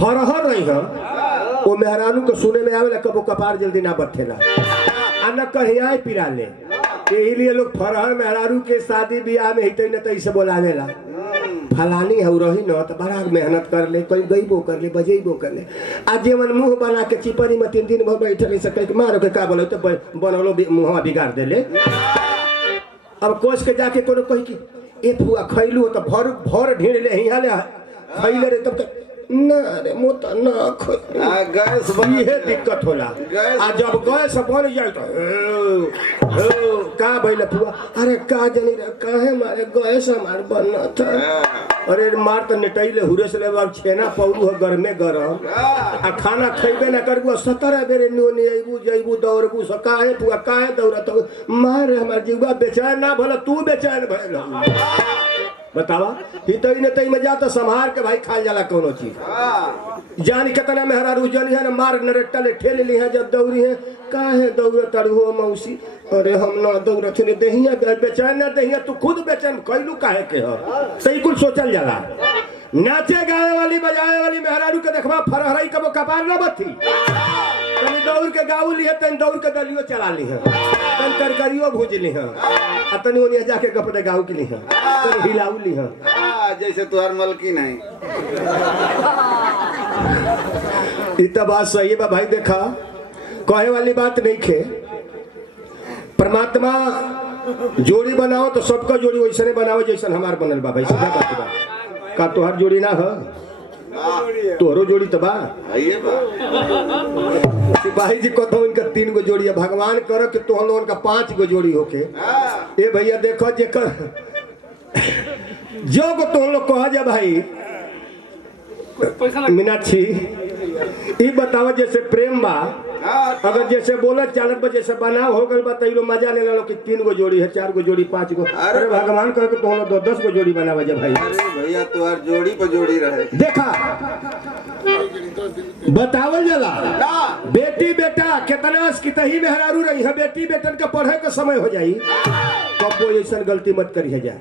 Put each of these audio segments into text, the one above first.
फरहर नहीं है वो मेहरानू को सुने में आवेला कबो कपार जल्दी ना बथेला आ न कहिया पिरा ले। यही लिए लोग फरहर मेहरानू के शादी ब्याह में हितई न तई से बोलावेला फलानी है रही न तो बड़ा मेहनत कर ले कोई गईबो कर ले बजेबो कर ले आज जेवन मुंह बना के चिपरी में 3 दिन भर बैठे नहीं सके मारो के का बोलो तो बनलो मुंह बिगाड़ दे ले। अब कोच के जाके कोनो कही कि ए फुआ खैलू तो भर भर ढीड़ ले हिया ले खैले रे तब तक ना रे मोत ना गैस ये दिक्कत होला। आ जब गैस बन जाए तो का भइल फुआ अरे का जनी रे काहे मारे गैस हमार बनना था अरे मार तो नेटैले हुरे से ले छेना पौरू है घर में गरम आ खाना खइबे ना करबो 17 बेरे नोनी आइबू जइबू दौड़बू स काहे फुआ काहे दौड़त मार हमार जीवा बेचैन ना भला तू बेचैन भइल बतावा हितई ने तई में जा तो संभार के भाई खा जाला कोनो चीज जानी कितना मेहरारू जनी है ना मार नरेटा ले ठेल ली है जब दौड़ी है काहे दौड़त हो मौसी अरे हम ना दौड़त ने देहिया बेचैन ना देहिया तू खुद बेचैन कैलू काहे के हो सही कुल सोचल जाला। नाचे गावे वाली बजावे वाली मेहरारू के देखबा फरहरई कबो कपार ना बथी तनी दौड़ के गाऊ ली है तनी दौड़ के दलियो चला ली है तनी तरकारियो भूज ली है आ तनी ओनिया जाके कपड़े गाऊ के ली है तनी हिलाऊ ली है जैसे तुहार मलकी नहीं इतना बात सही है भाई देखा कहे वाली बात नहीं खे परमात्मा जोड़ी बनाओ तो सबका जोड़ी वैसे बनाओ जैसा हमार बनल बा भाई सीधा बात बा का तोहर जोड़ी ना हो तोहरो जोड़ी तो बा सिपाही जी को तो इनका 3 गो जोड़ी है भगवान करो कि तोहर लोगन का 5 गो जोड़ी होके ए भैया देखो जेकर जो को तुम लोग कहा जा भाई मीनाक्षी ये बताओ जैसे प्रेम बा अगर जैसे बोलत चालत बा जैसे बनाव हो गल बा तइलो मजा ले लो कि 3 गो जोड़ी है 4 गो जोड़ी 5 गो अरे भगवान कहे कि तुम लोग 10 गो जोड़ी बनावा जा भाई। अरे भैया तुम्हार जोड़ी पर जोड़ी रहे देखा बतावल जाला बेटी बेटा कितना कितही मेहरारू रही है बेटी बेटन के पढ़े के समय हो जाई कब वो ऐसा गलती मत करिए जा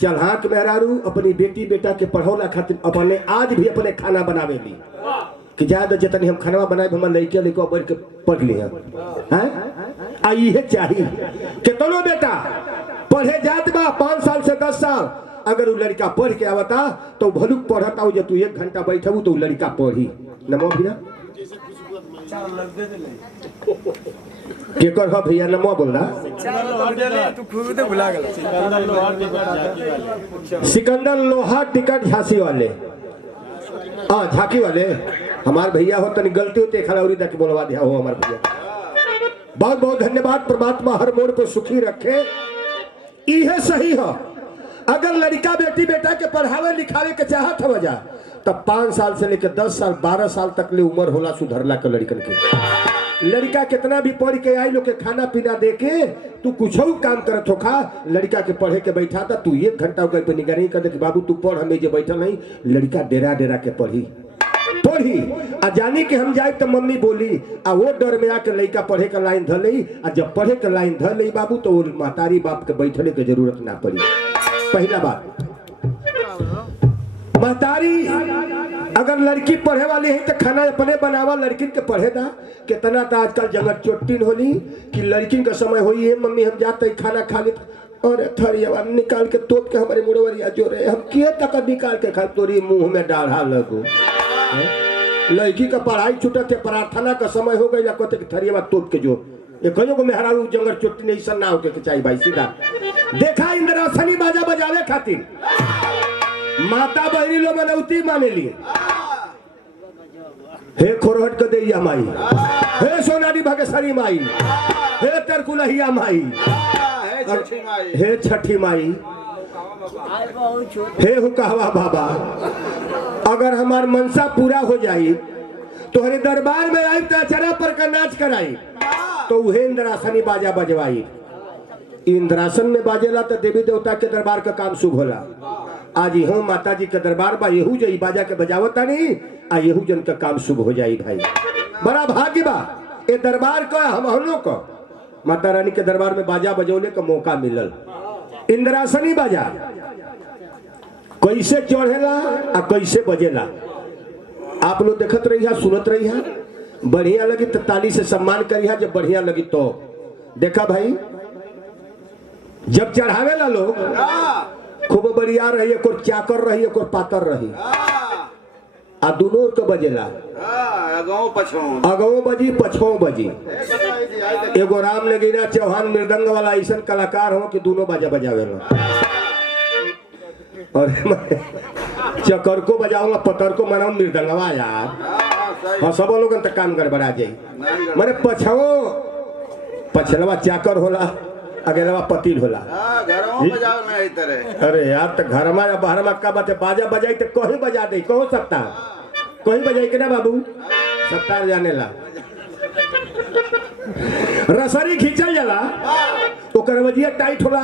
चल हाँ के मेहरारू अपनी बेटी बेटा के पढ़ौला खातिर अपने आज भी अपने खाना बनावे ली कि ज्यादा जतन हम खाना बनाए हमारे लड़के लेको बढ़ के पढ़ लिया हैं आई है चाहिए कितनो बेटा पढ़े जात बा 5 साल से 10 साल अगर वो लड़का पढ़ के आवता तो भलुक पढ़ता हो जब तू 1 घंटा बैठबू तो लड़का पढ़ी नमो भैया केकर ह भैया नमो बोल रहा सिकंदर लोहा टिकट झांसी वाले हाँ झांकी वाले हमारे भैया हो तनी गलती होती खलाउरी तक बोलवा दिया हो हमारे भैया बहुत बहुत धन्यवाद। परमात्मा हर मोड़ पर सुखी रखे यह सही है अगर लड़का बेटी बेटा के पढ़ावे लिखावे के चाहत हो जा तब 5 साल से लेकर 10 साल 12 साल तक ले उम्र होला सुधरला के लड़कन के लड़का कितना भी पढ़ के आई लोग के खाना पीना दे के तू कुछ काम करत हो खा लड़का के पढ़े के बैठा था तू 1 घंटा हो गए निगरानी कर दे कि बाबू तू पढ़ हमें जो बैठल नहीं लड़का डेरा डेरा के पढ़ी आ जानी के हम जाए तो मम्मी बोली आ वो डर में आके लड़का पढ़े का लाइन धर ली आ जब पढ़े का लाइन धर ली बाबू तो महतारी बाप के बैठने की जरूरत ना पड़ी। पहला बात महतारी अगर लड़की पढ़े वाली है तो खाना अपने बनावा लड़की के पढ़े दा कितना तो आजकल जगत चोटिन होली कि लड़की का समय हुई है मम्मी हम जाते खाना खा ले और थरिया निकाल के तोप के हमारे मुड़वरिया जो रहे हम किए तक निकाल के खा तोरी मुंह में डाढ़ा लगो लड़की का पढ़ाई छूटत है प्रार्थना का समय हो गई कहते थरिया तोप के जो ये कहो को मेहरारू जंगल चोटी नहीं सन ना होके चाहिए भाई सीधा देखा इंद्रासनी बाजा बजावे खातिर माता बहनी लो मनौती माने लिए हे खोरहट के दैया माई हे सोनारी भगेश्वरी माई हे तरकुलहिया माई हे छठी माई हे हुकहवा बाबा अगर हमार मनसा पूरा हो जाई तोहरे दरबार में आई तो अचरा पर का नाच कराई तो वह इंद्रासनी बाजा बजवाई इंद्रासन में बाजेला तो देवी देवता के दरबार का काम शुभ होला। आज यहू माता जी के दरबार बा यहू जो बाजा के बजावता नहीं आ यहू जन का काम शुभ हो जाई भाई बड़ा भाग्य बा ये दरबार का हम लोग को माता रानी के दरबार में बाजा बजौने का मौका मिलल। इंद्रासनी बाजा कैसे चढ़ेला आ कैसे बजेला आप लोग देखत रही सुनत रही, बढ़िया लगी तो ताली से सम्मान करिए, जब बढ़िया लगी तो देखा भाई। जब चढ़ावे ला लोग खूब बढ़िया रही, को चाकर रही, को पातर रही, आ दोनों के बजेला, अगो बजी पछो बजी। एगो राम लगीना चौहान मृदंग वाला ऐसा कलाकार हो कि दोनों बाजा बजावेला। और चकर को बजाऊंगा, पतर को मनाऊं मृदंगवा यार। हाँ सब लोग तक काम गड़बड़ा जाई। मैंने पछलवा चाकर होला, अगेलवा पतिल होला। अरे यार तो घर में बाहर में का बात है, बाजा बजाई तो कहीं बजा दे, कहो सकता कहीं बजाई के ना बाबू, सत्तार जाने ला। रसरी खींचल जाला तो करवजिया टाइट होला,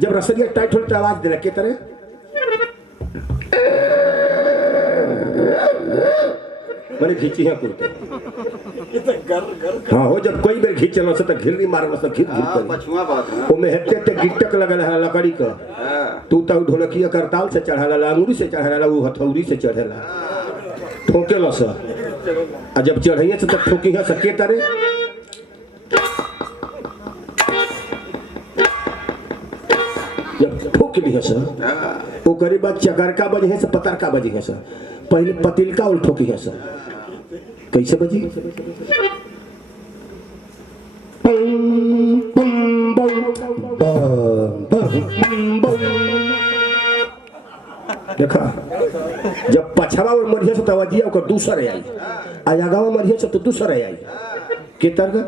जब रसरिया टाइट होला तो आवाज देला के तरह मैंने खींची है कुर्ते। हाँ हो, जब कोई बार खींचल से तो घिल्ली मारल से घिर घिर ओ में हेते ते गिट्टक लगल है लकड़ी का। तू तो ढोलकिया करताल से चढ़ाला, अंगूरी से चढ़ाला, वो हथौड़ी से चढ़ेला, ठोकेला सा। आ जब चढ़ैया से तब ठोकी है सके तारे जब ठोक ली है सर, वो करीब बाद चगर का बजे है, पतर का बजे है सर, पहले पतिल का उल ठोकी है सर। कैसे बजी? देखा जब पछवा और मरिया से तवजिया ओकर दूसर आई, आगावा मरिया से तो दूसर आई के तरह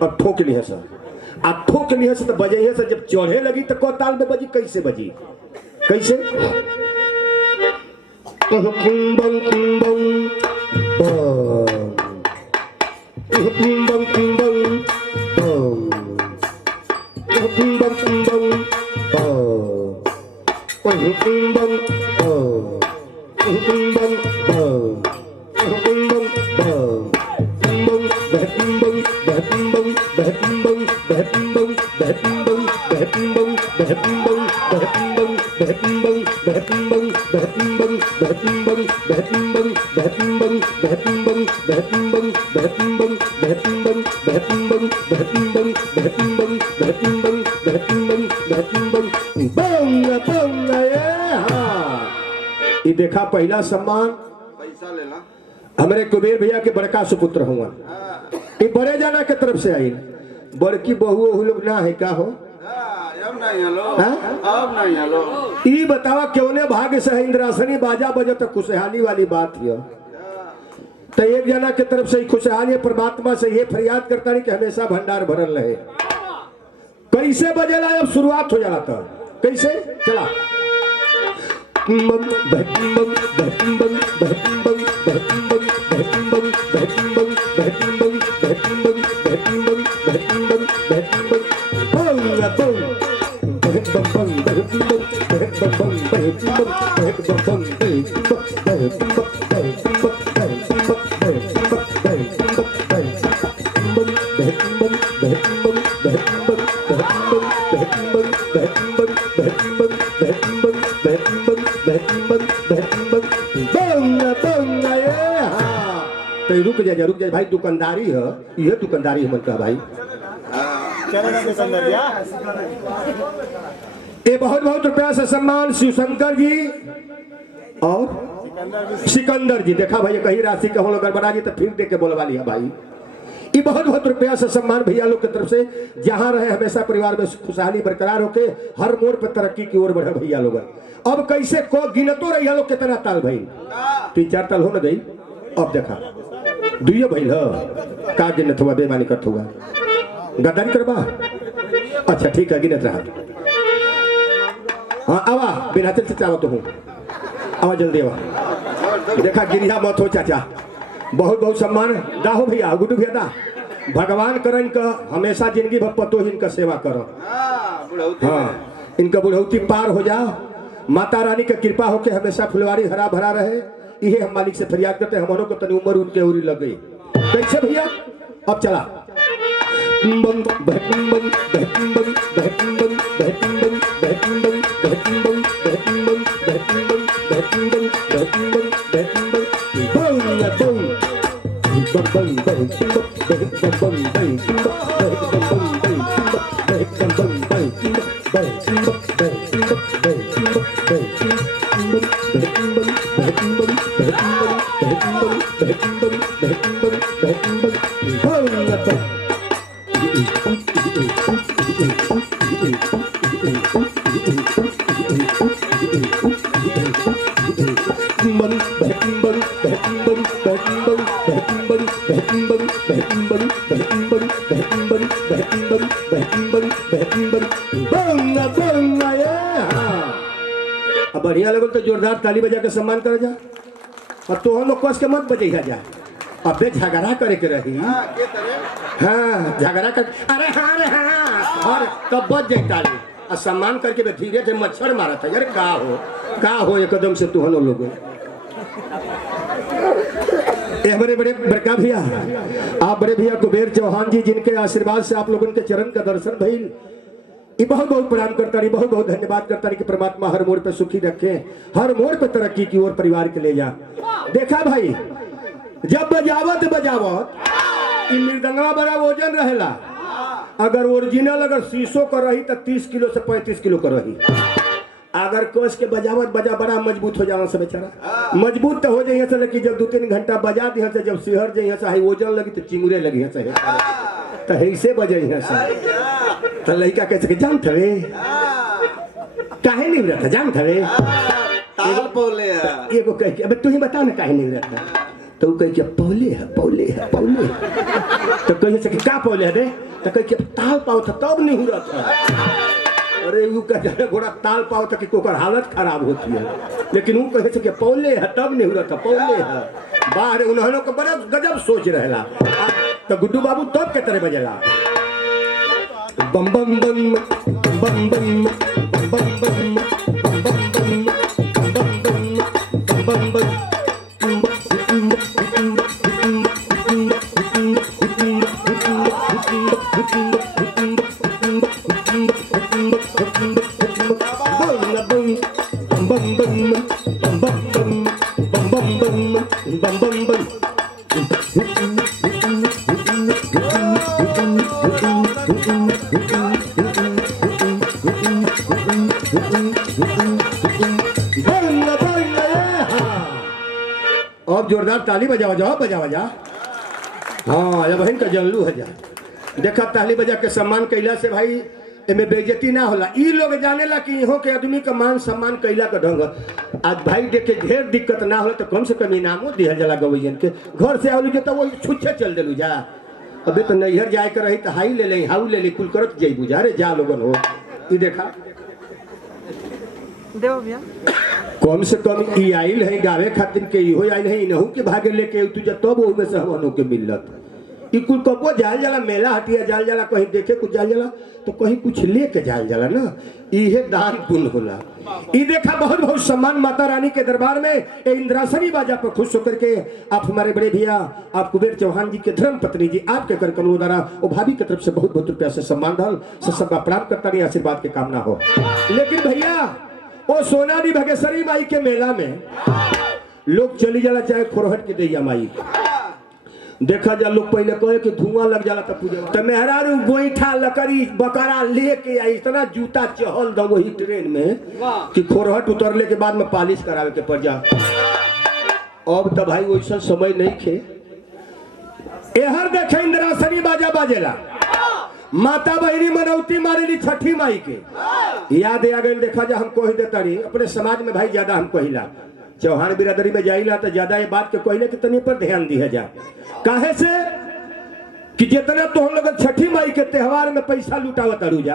और ठोक ली है सर। आ ठोक ली है सर तो बजे है सर, जब चढ़े लगी तो को ताल में बजी, कैसे बजी? कैसे? देखा पहला सम्मान पैसा लेला हमारे कुबेर भैया के बड़का सुपुत्र हुआ, ये बड़े जाना के तरफ से आई। बड़की बहू लोग ना है का हो, अब नहीं हलो, अब नहीं हलो। ई बतावा क्यों ने भाग्य से इंद्रासनी बाजा बजे तो खुशहाली वाली बात है। तो एक जना के तरफ से खुशहाली परमात्मा से ये फरियाद करता नहीं कि हमेशा भंडार भरल रहे। कैसे बजेला? अब शुरुआत हो जाता कैसे चला रुक जा भाई, दुकानदारी है, यह दुकानदारी है मन का भाई। ये बहुत बहुत रुपया से सम्मान शिवशंकर जी और सिकंदर जी। देखा भाई कहीं राशि का हम लोग गड़बड़ा जी तो फिर देख के बोलवा लिया भाई। ये बहुत बहुत रुपया से सम्मान भैया लोग की तरफ से, जहाँ रहे हमेशा परिवार में खुशहाली बरकरार होके हर मोड़ पर तरक्की की ओर बढ़े भैया लोग। अब कैसे को गिनतो रही लोग कितना ताल भाई, 3-4 ताल हो न गई। अब देखा दुइये भइल ह का गिनत हुआ, बेमानी करत हुआ, गद्दारी करबा। अच्छा ठीक है गिनत रहा। हाँ आवा बिना चल चावा तो हूँ, आवा जल्दी आवा। देखा गिरिया मत हो चाचा, बहुत बहुत सम्मान दाहो भैया, गुड्डू भैया दा। भगवान करन का हमेशा जिंदगी भर पतो ही इनका सेवा करो। हाँ इनका बुढ़ौती पार हो जाओ, माता रानी का कृपा हो के हमेशा फुलवारी हरा भरा रहे, ये हम मालिक से फरियाद करते हैं। हमारों को तनी उम्र उनके उरी लग गई। कैसे भैया? अब चला अब बढ़िया लगल तो जोरदार ताली बजा के सम्मान कर जा। और तो हम लोग कस के मत बजैया जा, अबे झगड़ा करे के रही। हाँ झगड़ा कर, अरे हाँ रे हाँ, और तब बच जाए ताली और सम्मान करके धीरे से मच्छर मारा था। यार का हो एकदम से तू हम लोग हमारे बड़े बड़का भैया, आप बड़े भैया कुबेर चौहान जी, जिनके आशीर्वाद से आप लोगों के चरण का दर्शन भइल, ये बहुत बहुत प्रणाम करता रही, बहुत बहुत धन्यवाद करता रही कि परमात्मा हर मोड़ पे सुखी रखे, हर मोड़ पे तरक्की की ओर परिवार के ले जा। देखा भाई, जब बजावत ई मृदंगवा बड़ा वजन रहेला, अगर ओरिजिनल अगर शीशो कर रही तो 30 किलो से 35 किलो कर रही। अगर कस के बजावत बजा बड़ा मजबूत हो जाना से बेचारा, मजबूत तो हो जाइए से, लेकिन जब 2-3 घंटा बजा दिया से, जब सिहर जाइए से हाई वजन लगी तो चिंगुरे लगी से, तो ऐसे बजे से तो लड़का कह सके जान थवे काहे नहीं रहता, जान थवे ताल पौले एगो कह के, अब तू ही बता ना काहे नहीं रहता, तो कह के पौले है तो कह सके का पौले है रे, तो कह के ताल पाओ था तब नहीं हो रहा। अरे वो कह घोड़ा ताल पाओ था कि कोकर हालत खराब होती है, लेकिन वो कहे सके पौले है तब नहीं हो रहा था, पौले है बाहर। उन्होंने को बड़ा गजब सोच रहेला। तो गुड्डू बाबू तब के तरह बजेला, बम बम बम बम बम बम बम बम बम अब जोरदार ताली बजावा जाओ, बजावा जा। हाँ जब बहन का जनलू है जा, देखा ताली बजा के सम्मान कैला से भाई एमे बेइज्जती ना होला। ई लोग जानेला कि इहो के आदमी का मान सम्मान कैला का ढंग। आज भाई देखे ढेर दिक्कत ना होला तो कम से कम इनामो दिया जाला गवैयन के। घर से आवली के तो वो छुच्छे चल देलू जा, अबे तो नैहर जाए कर रही तो हाई ले ले हाउ ले ले कुल करत जइबू जा रे जा लोगन हो। ई देखा देव भैया कम से कम ई आइल है गावे खातिर के इहो आइल है, इनहू के भागे लेके तू जब तब ओमे से हमनों के मिलत। ई कुल कबो जाल जाला, मेला हटिया जाल जाला, कहीं देखे कुछ जाल जाला तो कहीं कुछ लेके जाल जाला ना, इहे दान पुण्य होला। ई देखा बहुत बहुत सम्मान माता रानी के दरबार में ए इंद्रासनी बाजा पर खुश होकर के आप हमारे बड़े भैया आप कुबेर चौहान जी के धर्म पत्नी जी आपके कर कमलों द्वारा वो भाभी की तरफ से बहुत बहुत रुपया से सम्मान धन से सबका प्राप्त करता नहीं, आशीर्वाद की कामना हो। लेकिन भैया वो सोनारी भगेश्वरी माई के मेला में लोग चली जाला चाहे खोरहट के दैया माई, देखा जा लोग पहले कहे कि धुआं लग जाला तब पूजा, तो मेहरारू गोईठा लकड़ी बकरा लेके आई, इतना जूता चहल दो वही ट्रेन में कि खोरहट उतरले के बाद में पालिश करावे के पड़ जा। अब तो भाई वैसा समय नहीं खे। एहर देखे इंद्रासनी बाजा बाजेला, माता बहनी मनौती मारेली छठी माई के याद आ गई। देखा जा हम कही देता रही अपने समाज में भाई ज्यादा हम कहिला, चौहान बिरादरी में जाइला तो ज्यादा ये बात के कहले कि तनी पर ध्यान दिया जा। काहे से कि जितना तो हम लोग छठी माई के त्योहार में पैसा लुटावत अरू जा,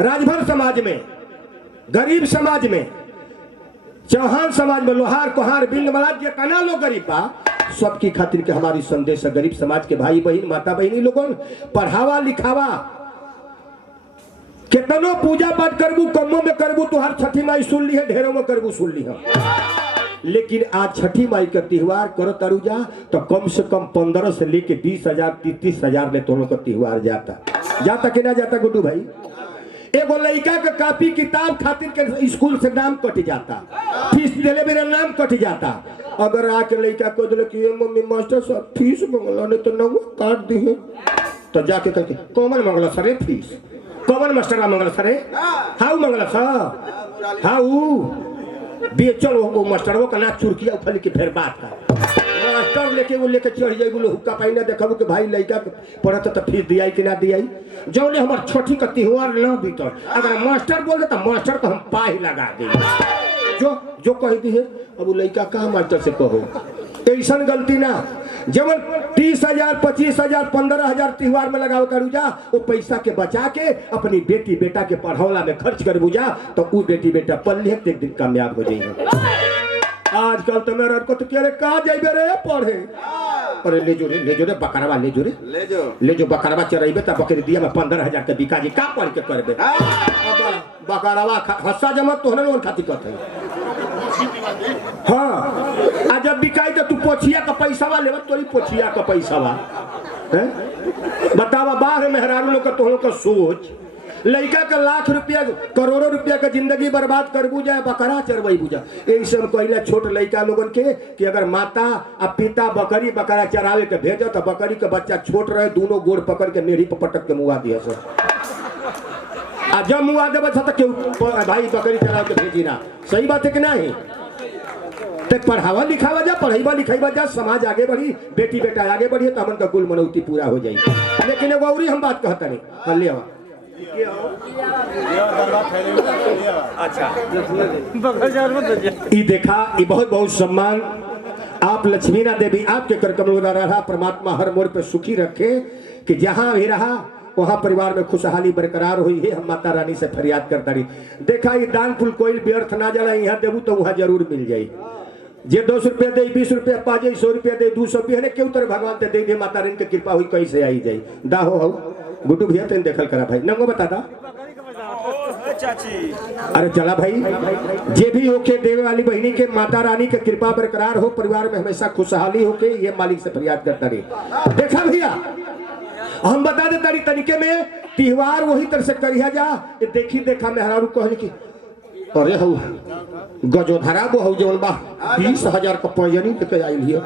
राजभर समाज में, गरीब समाज में, चौहान समाज में, लोहार कोहार बिंद मलाज ये कना लोग गरीब बा, सबकी खातिर के हमारी संदेश है गरीब समाज के भाई बहन माता बहनी लोगों पढ़ावा लिखावा। कितनो पूजा पाठ करबू कमों में करबू तो हर छठी माई सुन ली है, ढेरों में करबू सुन ली है। लेकिन आज छठी माई का त्योहार करो तरुजा तो कम से कम 15 से लेके 20,000 30,000 में दोनों का त्योहार जाता कि ना जाता गुड्डू भाई? एगो लड़का का कॉपी किताब खातिर के स्कूल से नाम कट जाता, फीस देले मेरा नाम कट जाता। अगर आके लड़का को दिले कि मम्मी मास्टर साहब फीस मंगला ने तो नंबर काट दी है, तो जाके कहते कौन मंगला सरे फीस? कौन मास्टर मंगला सरे? हाउ मंगला सा हाउ चलो वो मास्टरों का नाच चुरकिया उखल के फिर बात कर मास्टर लेके वो लेके चढ़ जाए बोले हुक्का पाई ना देखा कि भाई लड़का पढ़त तो फीस दिया कि ना दिया जो ने हमार छोटी का त्योहार न बीतल। अगर मास्टर बोल दे तो मास्टर को हम पाही लगा दे जो कह दी है। अब वो लड़का कहाँ मास्टर से कहो ऐसा गलती ना। जब 30,000 25,000 15,000 त्योहार में लगाओ करूजा वो पैसा के बचा के अपनी बेटी बेटा के पढ़ौला में खर्च कर बुझा तो वो बेटी बेटा पढ़ ले एक दिन कामयाब हो जाएंगे। आजकल तो मेरा को तो कह रहे कहाँ जाइबे रे पढ़े? अरे ले जो रे बकरवा ले जो बकरवा चरेबे तो बकरी दिया में 15,000 के बिका जी का पढ़ के करबे? बकरवा हस्सा जमा तोहने लोन खातिर करते हाँ। आज जब बिकाई तो तू पोछिया का पैसा लेवा तोरी पोछिया का पैसा बतावा बाहर मेहरारू लोग का तोहरों का सोच लड़का का लाख रुपया करोड़ों रुपया का जिंदगी बर्बाद कर बुझा बकरा चरवई बुझा। यही सब कहला छोट लड़का लोगन के कि अगर माता और पिता बकरी बकरा चरावे के भेजो तो बकरी का बच्चा छोट रहे दोनों गोड़ पकड़ के मेढ़ी पर पटक के मुआ दिया सर। आ जब मुआ दे बच्चा तो क्यों भाई बकरी चरा के भेजी ना? सही बात है कि नहीं? तो पढ़ावा लिखावा जा पढ़ाईवा लिखाईवा जा समाज आगे बढ़ी बेटी बेटा आगे बढ़ी तो हमन का कुल मनौती पूरा हो जाएगी। लेकिन एगो औरी हम बात कहता नहीं ले देखा ये बहुत बहुत सम्मान आप लक्ष्मीना देवी आपके कर कमलों रहा परमात्मा हर मोड़ पे सुखी रखे कि जहां भी रहा वहां परिवार में खुशहाली बरकरार हुई है। हम माता रानी से फरियाद करता रही। देखा ये दान पुल कोई व्यर्थ ना जाला यहाँ देवू तो वहां जरूर मिल जाये। जे 200 रुपया दे 20 रुपया पा जाए 100 रुपया दे 200 भी है क्यों तरह भगवान ते दे माता रानी की कृपा हुई कैसे आई जाए दा हो गुड्डू भैया तेन देखल करा भाई नंगो बता दा अरे चला भाई जे भी होके देवे वाली बहनी के माता रानी के कृपा बरकरार हो परिवार में हमेशा खुशहाली होके ये मालिक से फरियाद करता रही। देखा भैया हम बता दे तारी तरीके में त्योहार वही तरह से करिया जा। देखी देखा मेहरारू कहले की अरे हऊ गजोधरा बो हऊ जवन बा 20,000 का पैजनी लेके आइल हिय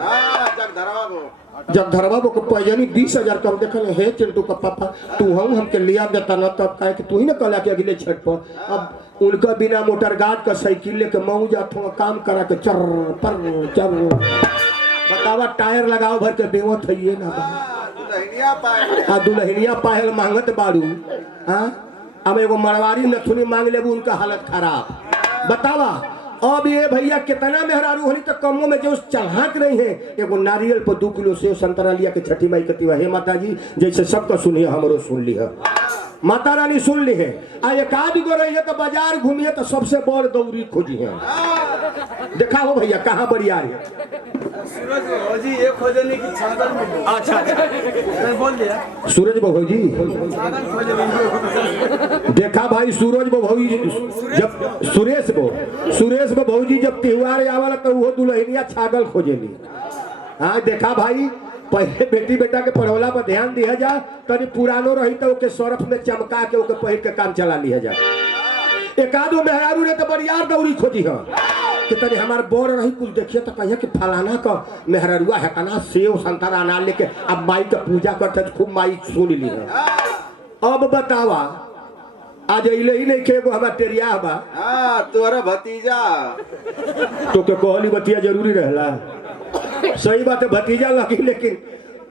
जगधरवा बो के पैजनी 20,000 का देखल हे चिंटू का पापा तू हम हमके लिया देता न तब काहे कि तू ही न कहला कि अगले छठ पर अब उनका बिना मोटर गार्ड का साइकिल लेके मऊ जात हूं काम करा के चर पर चर बतावा टायर लगाओ भर के बेवत है ना दुल्हनिया पायल मांगत बाड़ू हाँ अब एगो मरवारी नथुनी मांग लेबू उनका हालत खराब। बतावा अब ये भैया कितना मेहरारू होनी तो कमों में जो चढ़ाक रही है एगो नारियल पर 2 किलो सेव संतरा लिया के छठी माई कती हे माता जी जैसे सबका सुनिए हमरो सुन ली है माता रानी सुन ली है। आ एक आध गो रही है तो बाजार घूमिए तो सबसे बड़ दौरी खोजी है। देखा हो भैया कहाँ बढ़िया है अच्छा सूरज बभौजी देखा भाई सूरज बभौजी जब सुरेश बभौजी जब त्योहार आवाला तो वो दुल्हनिया छागल खोजेली। हाँ देखा भाई पहले बेटी बेटा के पढ़ौला पर ध्यान दिया जा तनी पुरानो रही तो ओके सरफ में चमका के ओके पहिर के काम चला लिया जा। एक आधो मेहरारू ने तो बड़ियार दौरी खोजी है कि तनी हमार बोर रही कुछ देखिए तो कहिए कि फलाना का मेहरारुआ है कना सेव संतरा अनार लेके अब माई का पूजा करते खूब माई सुन ली है। अब बतावा आज अले ही नहीं खेगो हमार टेरिया बा तोरा भतीजा तो के कहली बतिया जरूरी रहला सही बात है भतीजा लगी लेकिन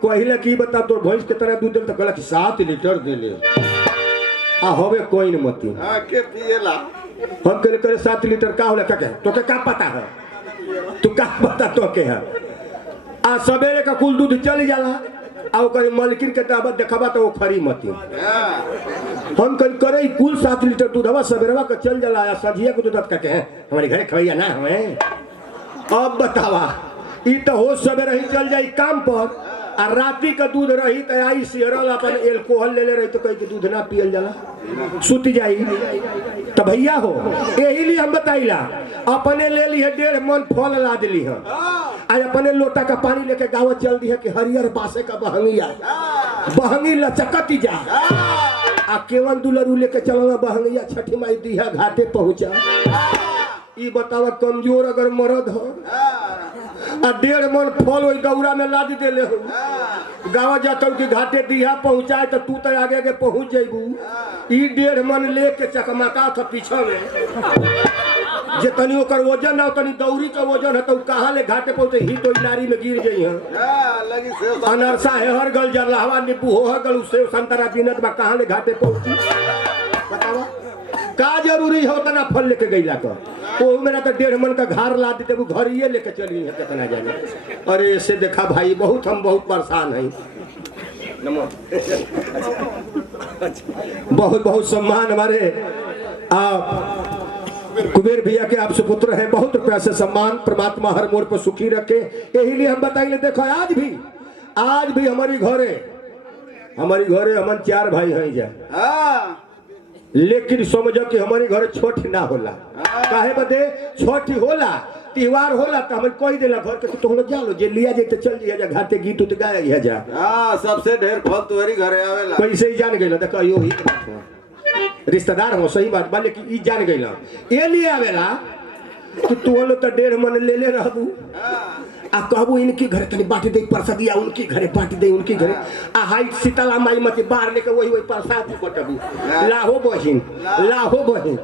कहले की बता तो भैंस के तरह दूध दे तो कहला कि 7 लीटर दे ले आ होवे कोई न मती हां के पिएला हम कहले करे 7 लीटर का होला का तो के का पता है तू का पता तो के है आ सवेरे का कुल दूध चल जाला आ ओकर मालकिन के दावत देखबा तो वो खरी मती हम कल करे कुल 7 लीटर दूध हवा सवेरवा का चल जाला या सजिया को दूध का के हमारे घर खवैया ना हमें। अब बतावा ई तो हो सवेरे ही चल जाई काम पर आ राती का दूध रही तो आई सिहरल अपन एल्कोहल ले ले रही तो कहीं के दूध ना पियल जाला सुत जाई तो भैया हो यही लिए हम बताइला अपने ले ली है 1.5 मन फल ला दिली है आज अपने लोटा का पानी लेके गाँव चल दी है कि हरियर बासे का बहंगी लचकती जा आ केवन दुलरू लेके चलना बहंगिया छठी माई दिया घाटे पहुंचा ई बतावा कमजोर अगर मरद हो आ 1.5 मन फल वही दौरा में लाद देले हो गाँव जाता कि घाटे दिया पहुंचाए तो तू तो आगे पहुंच जेबू ई 1.5 मन लेके चकमका था पीछा में जे तनी ओकर वजन ना तनी दौरी का वजन है तो कहाँ ले घाटे पहुंचे ही तो नारी में गिर गई है अनरसा है हर गल जरलावा नींबू हो हर गल सेव संतरा बीनत बा कहाँ ले घाटे पहुंची बतावा का जरूरी है उतना फल लेके गईला का तो मेरा तो 1.5 मन का घर ला देते वो घर ये लेके चली है कितना जाने अरे इससे देखा भाई हम बहुत परेशान हैं बहुत बहुत सम्मान हमारे आप कुबेर भैया के आप सुपुत्र हैं बहुत रुपया से सम्मान परमात्मा हर मोड़ पर सुखी रखे यही लिए हम बताइए देखो आज भी हमारी घरे हम 4 भाई हैं जा लेकिन समझो कि हमारे घर छोट ना होला काहे बदे छोटी होला त्योहार होला तो हम कोई देला घर के तो हम जा लो जे लिया जे तो चल जिया जा घाटे गीत उत गाया जा सबसे ढेर फल तोहरी घरे आवेला कैसे ही जान गइला देखो यो ही रिश्तेदार हो सही बात बा लेकिन ई जान गइला ए लिए आवेला कि तू लो तो 1.5 मन ले रहबू आ कहबू इनकी घर तनी बांट दे प्रसाद या उनकी घरे बांट दे उनकी घरे आ हाई शीतला माई मत बाहर लेके वही प्रसाद बटबू लाहो बहिन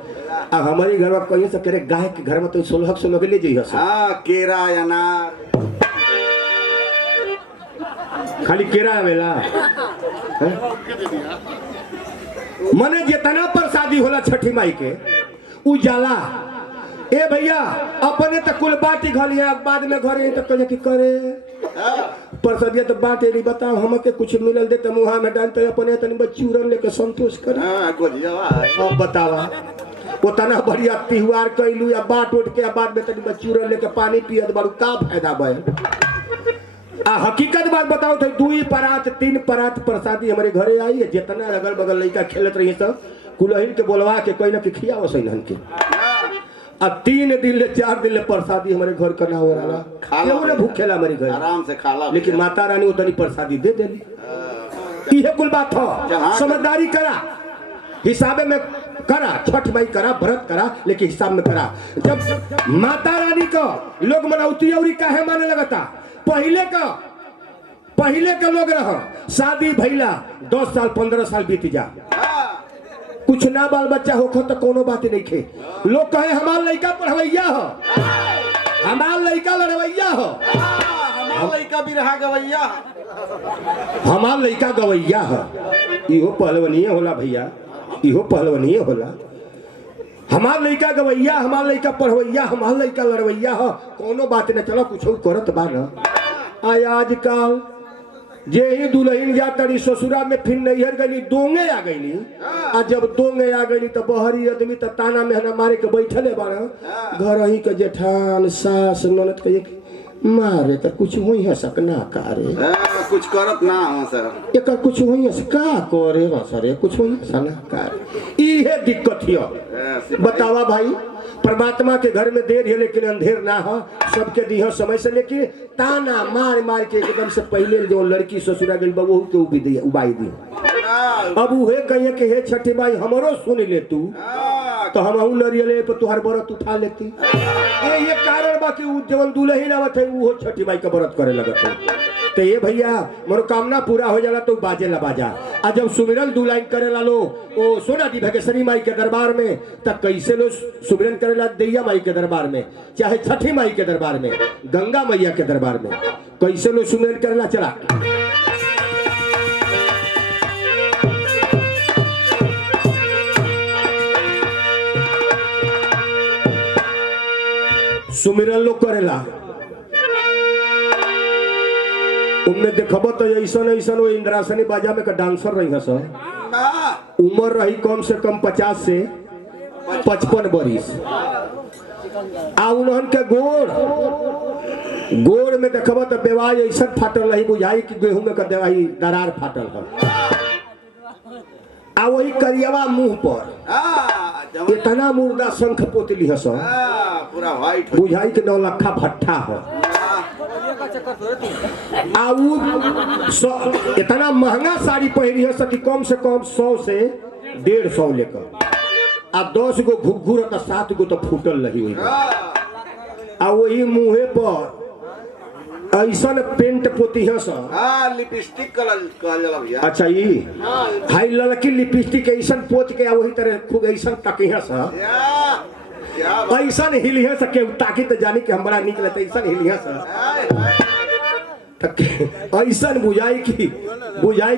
आ हमारी घर में कहीं से करे गाय के घर में तो 16 ले जइहो हां केरा अनार खाली केरा आवेला मने जितना प्रसादी होला छठी माई के उजाला ए भैया अपने तो कुल बाटी घलिया बाद में घरे तो कहे कि करे प्रसादिया तो बाटे नहीं बताओ हमके कुछ मिलल दे तो मुहा में डालते अपने तनी बच्चूरन लेके संतोष करे अब बतावा उतना बढ़िया त्योहार कैलू या बाट उठ के बाद में तनी बच्चूरन लेके पानी पियत बारू का फायदा बे आ हकीकत बात बताओ तो 2 परात 3 परात प्रसादी हमारे घरे आई है जितना अगल बगल लड़का खेलत रही सब कुलहिन के बोलवा के कोई ना के खियाओ सैनहन के अब 3 दिन ले 4 दिन ले प्रसादी हमारे घर करना हो रहा क्यों ना भूखेला हमारे घर आराम से खाला लेकिन माता रानी उतनी प्रसादी दे देली ये कुल बात हो समझदारी करा हिसाबे में करा छठ माई करा व्रत करा लेकिन हिसाब में करा जब माता रानी को लोग मनौती और काहे माने लगता पहले का लोग रह शादी भैला 10 साल 15 साल बीत जा कुछ ना बाल बच्चा होखो तो कोनो बात नहीं खे लोग कहे हमार लड़का पढ़वैया हो हमार लड़का लड़वैया हो हमार लड़का बिरहा गवैया हमार लड़का गवैया हो इहो पहलवनीय होला भैया इहो पहलवनीय होला हमार लड़का गवैया हमार लड़का पढ़वैया हमार लड़का लड़वैया हो कोनो बात न चलो कुछ करत बा न आजकल जे ही दुल्हन जा तरी ससुरा में फिर नैहर गई दोंगे आ गई आ जब दोंगे आ गई तो बहरी आदमी तो ताना मेहना मारे के बैठले बारा घर ही के जेठान सास ननद के मारे तो कुछ हुई है सकना कारे कुछ करत ना हो सर एक कुछ हुई है का करे हो सर कुछ हुई है सना कारे इहे दिक्कत हियो बतावा भाई परमात्मा के घर में देर है लेकिन अंधेर ना हो सबके दी हो समय से लेकिन ताना मार मार के एकदम से पहले जो लड़की ससुरा गई बहू के उबाई दी अब उहे कहिए कि हे छठी माई हमरो सुन ले तू तो हम नरियले पर तुहार व्रत उठा लेती ये कारण बाकी जवन दुल्हन आवत है वो छठी माई का व्रत करे लगत है तो ये भैया मनोकामना पूरा हो जाला तो बाजे ला बाजा आ जब सुमिरन 2 लाइन करेला लो ओ सोना दी भगेश्वरी माई के दरबार में तब कैसे लो सुमिरन करेला दैया माई के दरबार में चाहे छठी माई के दरबार में गंगा मैया के दरबार में कैसे लो सुमिरन करेला चला सुमिरन लोग करेला उनमें देखब तो ऐसा वो इंद्रासनी बाजा में का डांसर रही है सर उम्र रही कम से कम 50 से 55 बरिस आ उन्हन के गोड़ गोड़ में देखब तो बेवाई ऐसा फाटल रही बुझाई कि गेहूं में देवाई दरार फाटल है आ वही करियवा मुंह पर इतना मुर्दा शंख पोतली है सब पूरा व्हाइट बुझाई के 9 लखा भट्ठा है आ इतना महंगा साड़ी पहनी है कि कम से कम 100 से 150 लेकर आ 10 गो घुघुर तो 7 गो तो फूटल रही हुई आ वही मुँहे पर ऐसा पेंट पोती है सब लिपस्टिक कहल जाला भैया। अच्छा ये हाई लड़की लिपस्टिक ऐसा पोत के वही तरह खूब ऐसा तकी है सब ऐसा हिली है सके ताकि तो जानी कि हमारा निक लेते ऐसा हिली है सब ऐसा बुझाई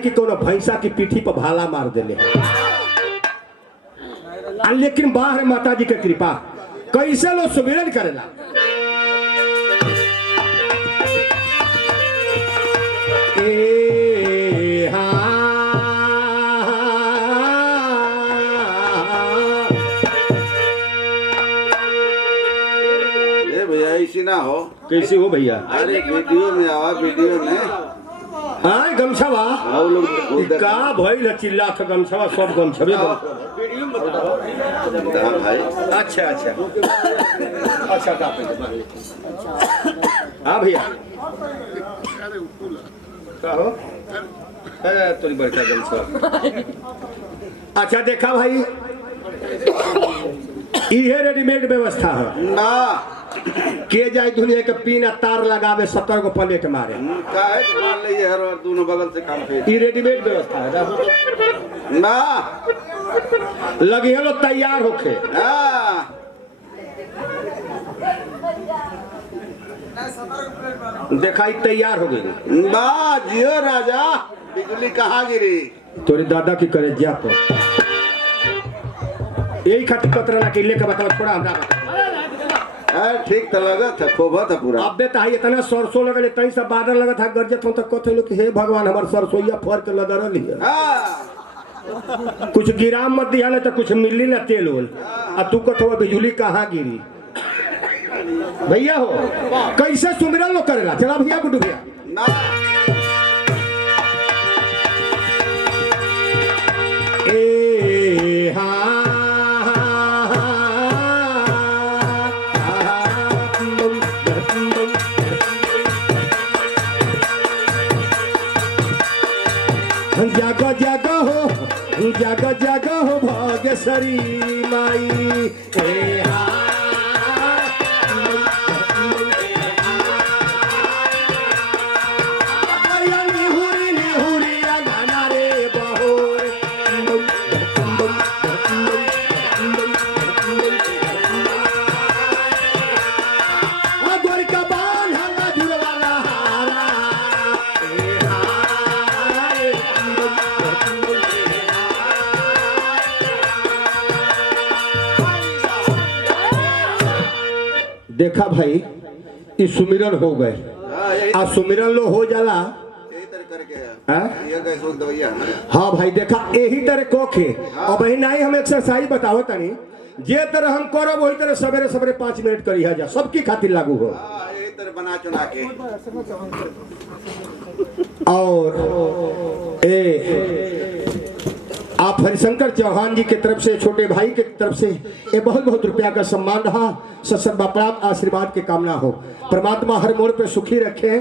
कि कोनो भैंसा की पीठी पर भाला मार देले लेकिन बाहर माता जी के कृपा कैसे लोग सुमिरन करेला भैया ऐसी ना हो। कैसे हो भैया? अरे वीडियो में आवा वीडियो में हाँ गमछावा का भइल चिल्ला था गमछावा सब गमछावे भाई। अच्छा हाँ भैया का हो तोरी बड़का गमछा। अच्छा देखा भाई ये रेडीमेड व्यवस्था है ना के जाए दुनिया के पीन तार लगावे 70 को प्लेट मारे काहे के मान लिए हर दोनों बगल से काम पे ये रेडीमेड व्यवस्था है ना लगी है लोग तैयार होके दिखाई तैयार हो गई बा जियो राजा बिजली कहाँ गिरी तोरे दादा की करे जा तो यही खातिर कतरा के लेके बताओ थोड़ा हमरा ठीक तो लगा था खोबा था पूरा अब बेटा इतना सरसों लगल तई सब बादल लगा था गरजत हो तो कथे लोग हे भगवान हमार सरसोईया फर के लदरल है कुछ गिराम मत दिया तो कुछ मिली ना तेल ओल अब तू कथो बिजली कहाँ गिरी भैया हो कैसे सुमिरन लोग करेला चला भैया गुड्डू भैया ए हाँ जाग जाग हो भाग्यश्री माई देखा भाई ये सुमिरन हो गए आ सुमिरन लो हो जाला हाँ भाई देखा यही तरह कोखे अब ही नहीं हम एक्सरसाइज बताओ तनी जे तरह हम करब वही तरह सवेरे सवेरे 5 मिनट करी जा सबकी खातिर लागू हो बना चुना के और आप हरिशंकर चौहान जी की तरफ से छोटे भाई की तरफ से ये बहुत बहुत रुपया का सम्मान रहा सत्संग प्राप्त आशीर्वाद की कामना हो परमात्मा हर मोड़ पे सुखी रखे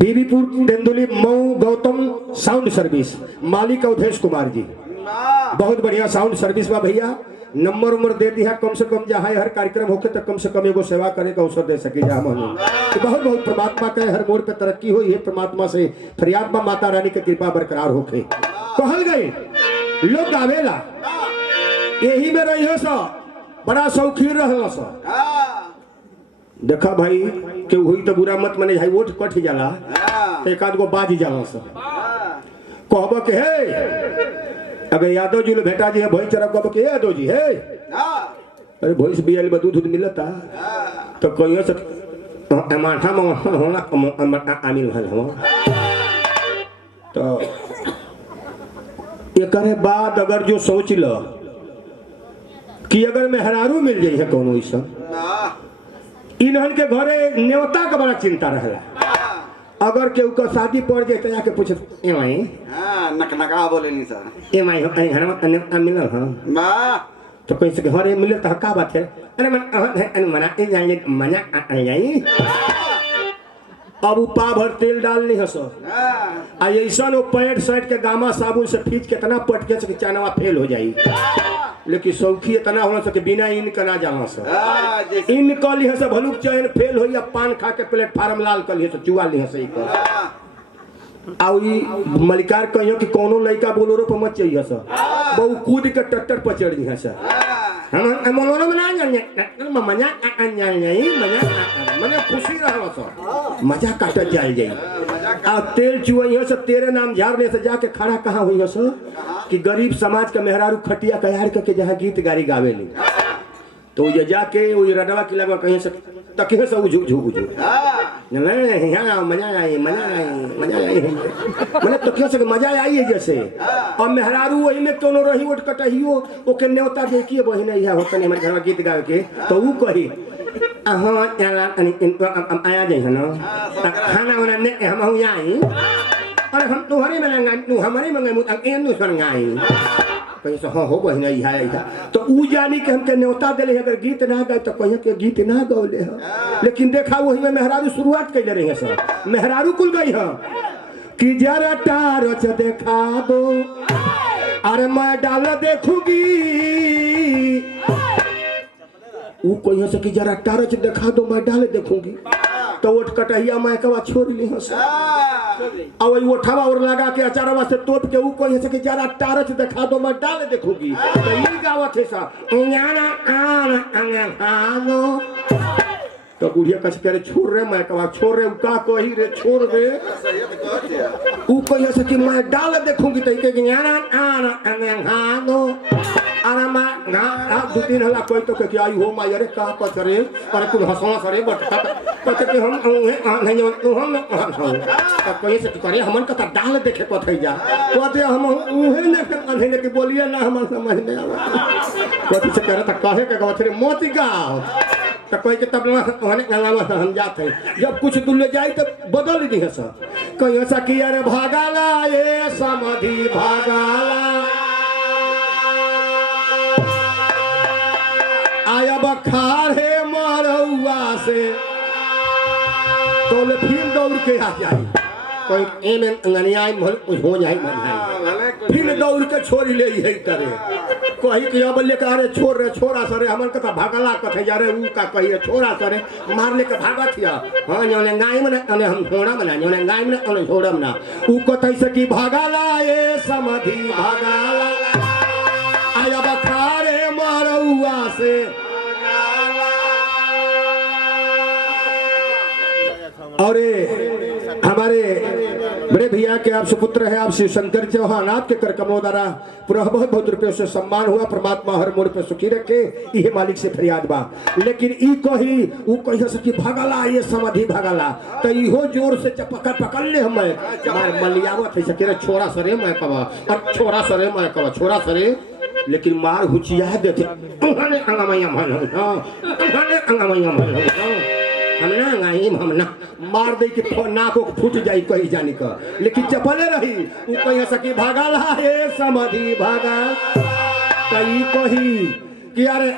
बीबीपुर तेंदुली मऊ गौतम साउंड सर्विस मालिक अवधेश कुमार जी बहुत बढ़िया साउंड सर्विस बा भैया नंबर उम्र दे दिया कम से कम जहाँ हर कार्यक्रम होके तो कम से कम एगो सेवा करे का अवसर दे सके जहाँ तो बहुत बहुत परमात्मा का हर मोड़ पे तरक्की हुई है परमात्मा से फरियाद बा माता रानी की कृपा बरकरार होके कहल गए लोग गावेला यही में रही सा बड़ा शौकीन रहा सा देखा भाई के हुई तो बुरा मत मने भाई वोट कट जाला तो एक आध गो बाज जाला सा कहब के हे अगर यादव जी भेटा जी है भाई चरब कहब के यादव जी है अरे भैंस बियल में दूध मिलता तो कहियो से माठा में होना आमिल हल हम तो एक बाद अगर जो सोच लो कि अगर मेहरारू मिल जाई है कोनो ई सब इन्हन के घरे न्योता का बड़ा चिंता रहला। अगर केहू का शादी पड़ जाए तो जाके पूछे ए माई नकनका बोले नहीं सर ए माई अरे घर में मिलल हां वाह तो कोई से घरे मिले तो का बात है अरे मना ए जाने मना आ जाई। अब उपा भर तेल डालनी है सर आ ऐसा वो पैंट शर्ट के गामा साबुन से फीच के इतना पटके से चनवा फेल हो जाई। लेकिन सौखी इतना होना सके बिना इन का ना जाना सर इन कल है सब भलुक चैन फेल हो या पान खा के प्लेटफार्म लाल कल है तो चुआ ली है सही कर आई मलिकार कहियो कि कोनो लड़का बोलोरो पर मत चाहिए सर बहु कूद के ट्रैक्टर पर चढ़ी है सर हम मोनो में ना जाने मजा मने खुशी रहा सर मजा काटत जाए जाई आ तेल चुआई से तेरे नाम झाड़ने से जाके खड़ा कहाँ हुई सर कि गरीब समाज का मेहरारू खटिया कयार करके जहाँ गीत गारी गावे ली तो ये जाके वो रडवा किला में कहीं से तकिए से झुक झुक झुक नहीं यहाँ मजा आई मैंने तकिए से मजा आई है जैसे और मेहरारू वही में कोनो रही उठ कटहियो ओके न्योता देखिए वही नहीं है होता नहीं हमारे घर में गीत गावे के तो वो कही हाँ आया जाए है ना खाना वाना ने हम आई और हम तुम्हारे में हमारे मंगाई कहीं से हाँ हो वही नहीं है तो ऊ जानी कि हमके न्योता दिले अगर गीत ना गाए तो कहीं के गीत ना गौले है। लेकिन देखा वही में मेहरारू शुरुआत कर रही है सर मेहरारू कुल गई है कि जरा टारच देखा दो अरे मैं डाल देखूंगी वो कहीं से कि जरा टारच देखा दो मैं डाल देखूंगी तो ओठ कटहिया मैं कवा छोड़ ली हूं और वो ठवा और लगा के अचारवा से तोप के ऊ कहीं से कि जरा टारच दिखा दो मैं डाल देखूंगी तो ये गावत है सा तो बुढ़िया कछ करे छोड़ रे मैं कवा छोड़ रे का कही रे छोड़ रे ऊ कहीं से कि मैं डाल देखूंगी तो के ज्ञाना अरे मैं दो तीन हला कोई तो कि आई हो माय रे का पथरे अरे कुल हंसवा करे बट कते कि हम नहीं हम तो कोई से करे हमन का डाल देखे पथई जा कते हम उहे ने अंधे के बोलिए ना हम समझ में आवा कते से करे त कहे के गवथरे मोती गाओ तो कोई के तब होने गंगा हम जाते जब कुछ दूर ले जाए तो बदल दी है सर कहीं ऐसा कि अरे भागाला ये समाधि भागाला आया बखार है मरौआ से तो ले फिर दौड़ के आ जाए कोई एम अंगनियाई हो जाए फिर दौड़ के छोड़ी ले है करे कही कि अब ले अरे छोड़ रे छोरा सरे हमन का भागला कथे जा रे ऊ का कही छोरा सरे मार ले के भागत हिया हां जोने गाय में ने हम छोड़ा बना जोने गाय में ने छोड़म ना ऊ कथै से कि भागला ए समाधि भागला आया बखारे मरौआ से और हमारे बड़े भैया के आप सुपुत्र है आप श्री शंकर चौहान आपके कर कमों द्वारा पूरा बहुत बहुत रुपयों से सम्मान हुआ परमात्मा हर मोड़ पे सुखी रखे ये मालिक से फरियाद बा। लेकिन ई कही वो कही से कि भागला ये समाधि भागला तो इहो जोर से पकड़ ले हमें मार मलियावत है सके छोरा सरे मैं कवा और छोरा सरे मैं कवा छोरा सरे लेकिन मार हुचिया देते उन्होंने अंगमैया भल हो उन्होंने अंगमैया भल हो हम ना गाई हम ना मार दे कि नाको फूट जाई कहीं जाने का लेकिन चपले रही वो कहीं सकी भागल है समाधि भागा कहीं कही कि अरे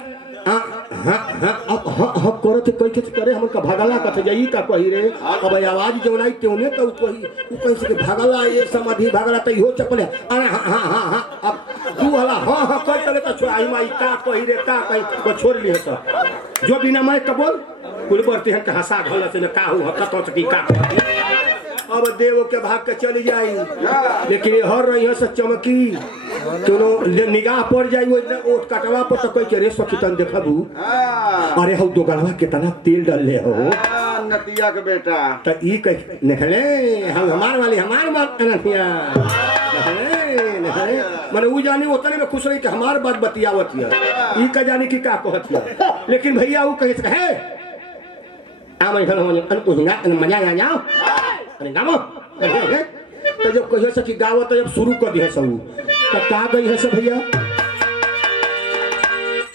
अब करत कह करे हम का भागला कथ जाई का कही रे अब आवाज जौनाई त्योने तो कही वो कहीं से भागला ये समाधि भागला तो हो चपले अरे हां अब तू हला हां कर चले तो आई माई का कही रे का कही को छोड़ लिए तो जो बिना मैं कबोल कुल बरती है का हंसा घोला से का हो कतो की का अब देव के भाग के चली जाई लेकिन हर रही है से चमकी कोनो निगाह पड़ जाई वो ओट कटवा पर तो कोई के रे सखीतन देखबू अरे हो दो गलवा कितना तेल डाल ले हो नतिया के बेटा तो ई कह निकले हम हमार वाली हमार बात नतिया नखले माने ऊ जानी उतने में खुश रही कि हमार बात बतियावत है ई का जानी कि का कहत है लेकिन भैया ऊ कहे है आ मैं खलो अन कुहिंगा अन मजा आ जाओ अरे गावो तो जब कहियो से कि गावो तो जब शुरू कर दिया सब तो का गई है सब भैया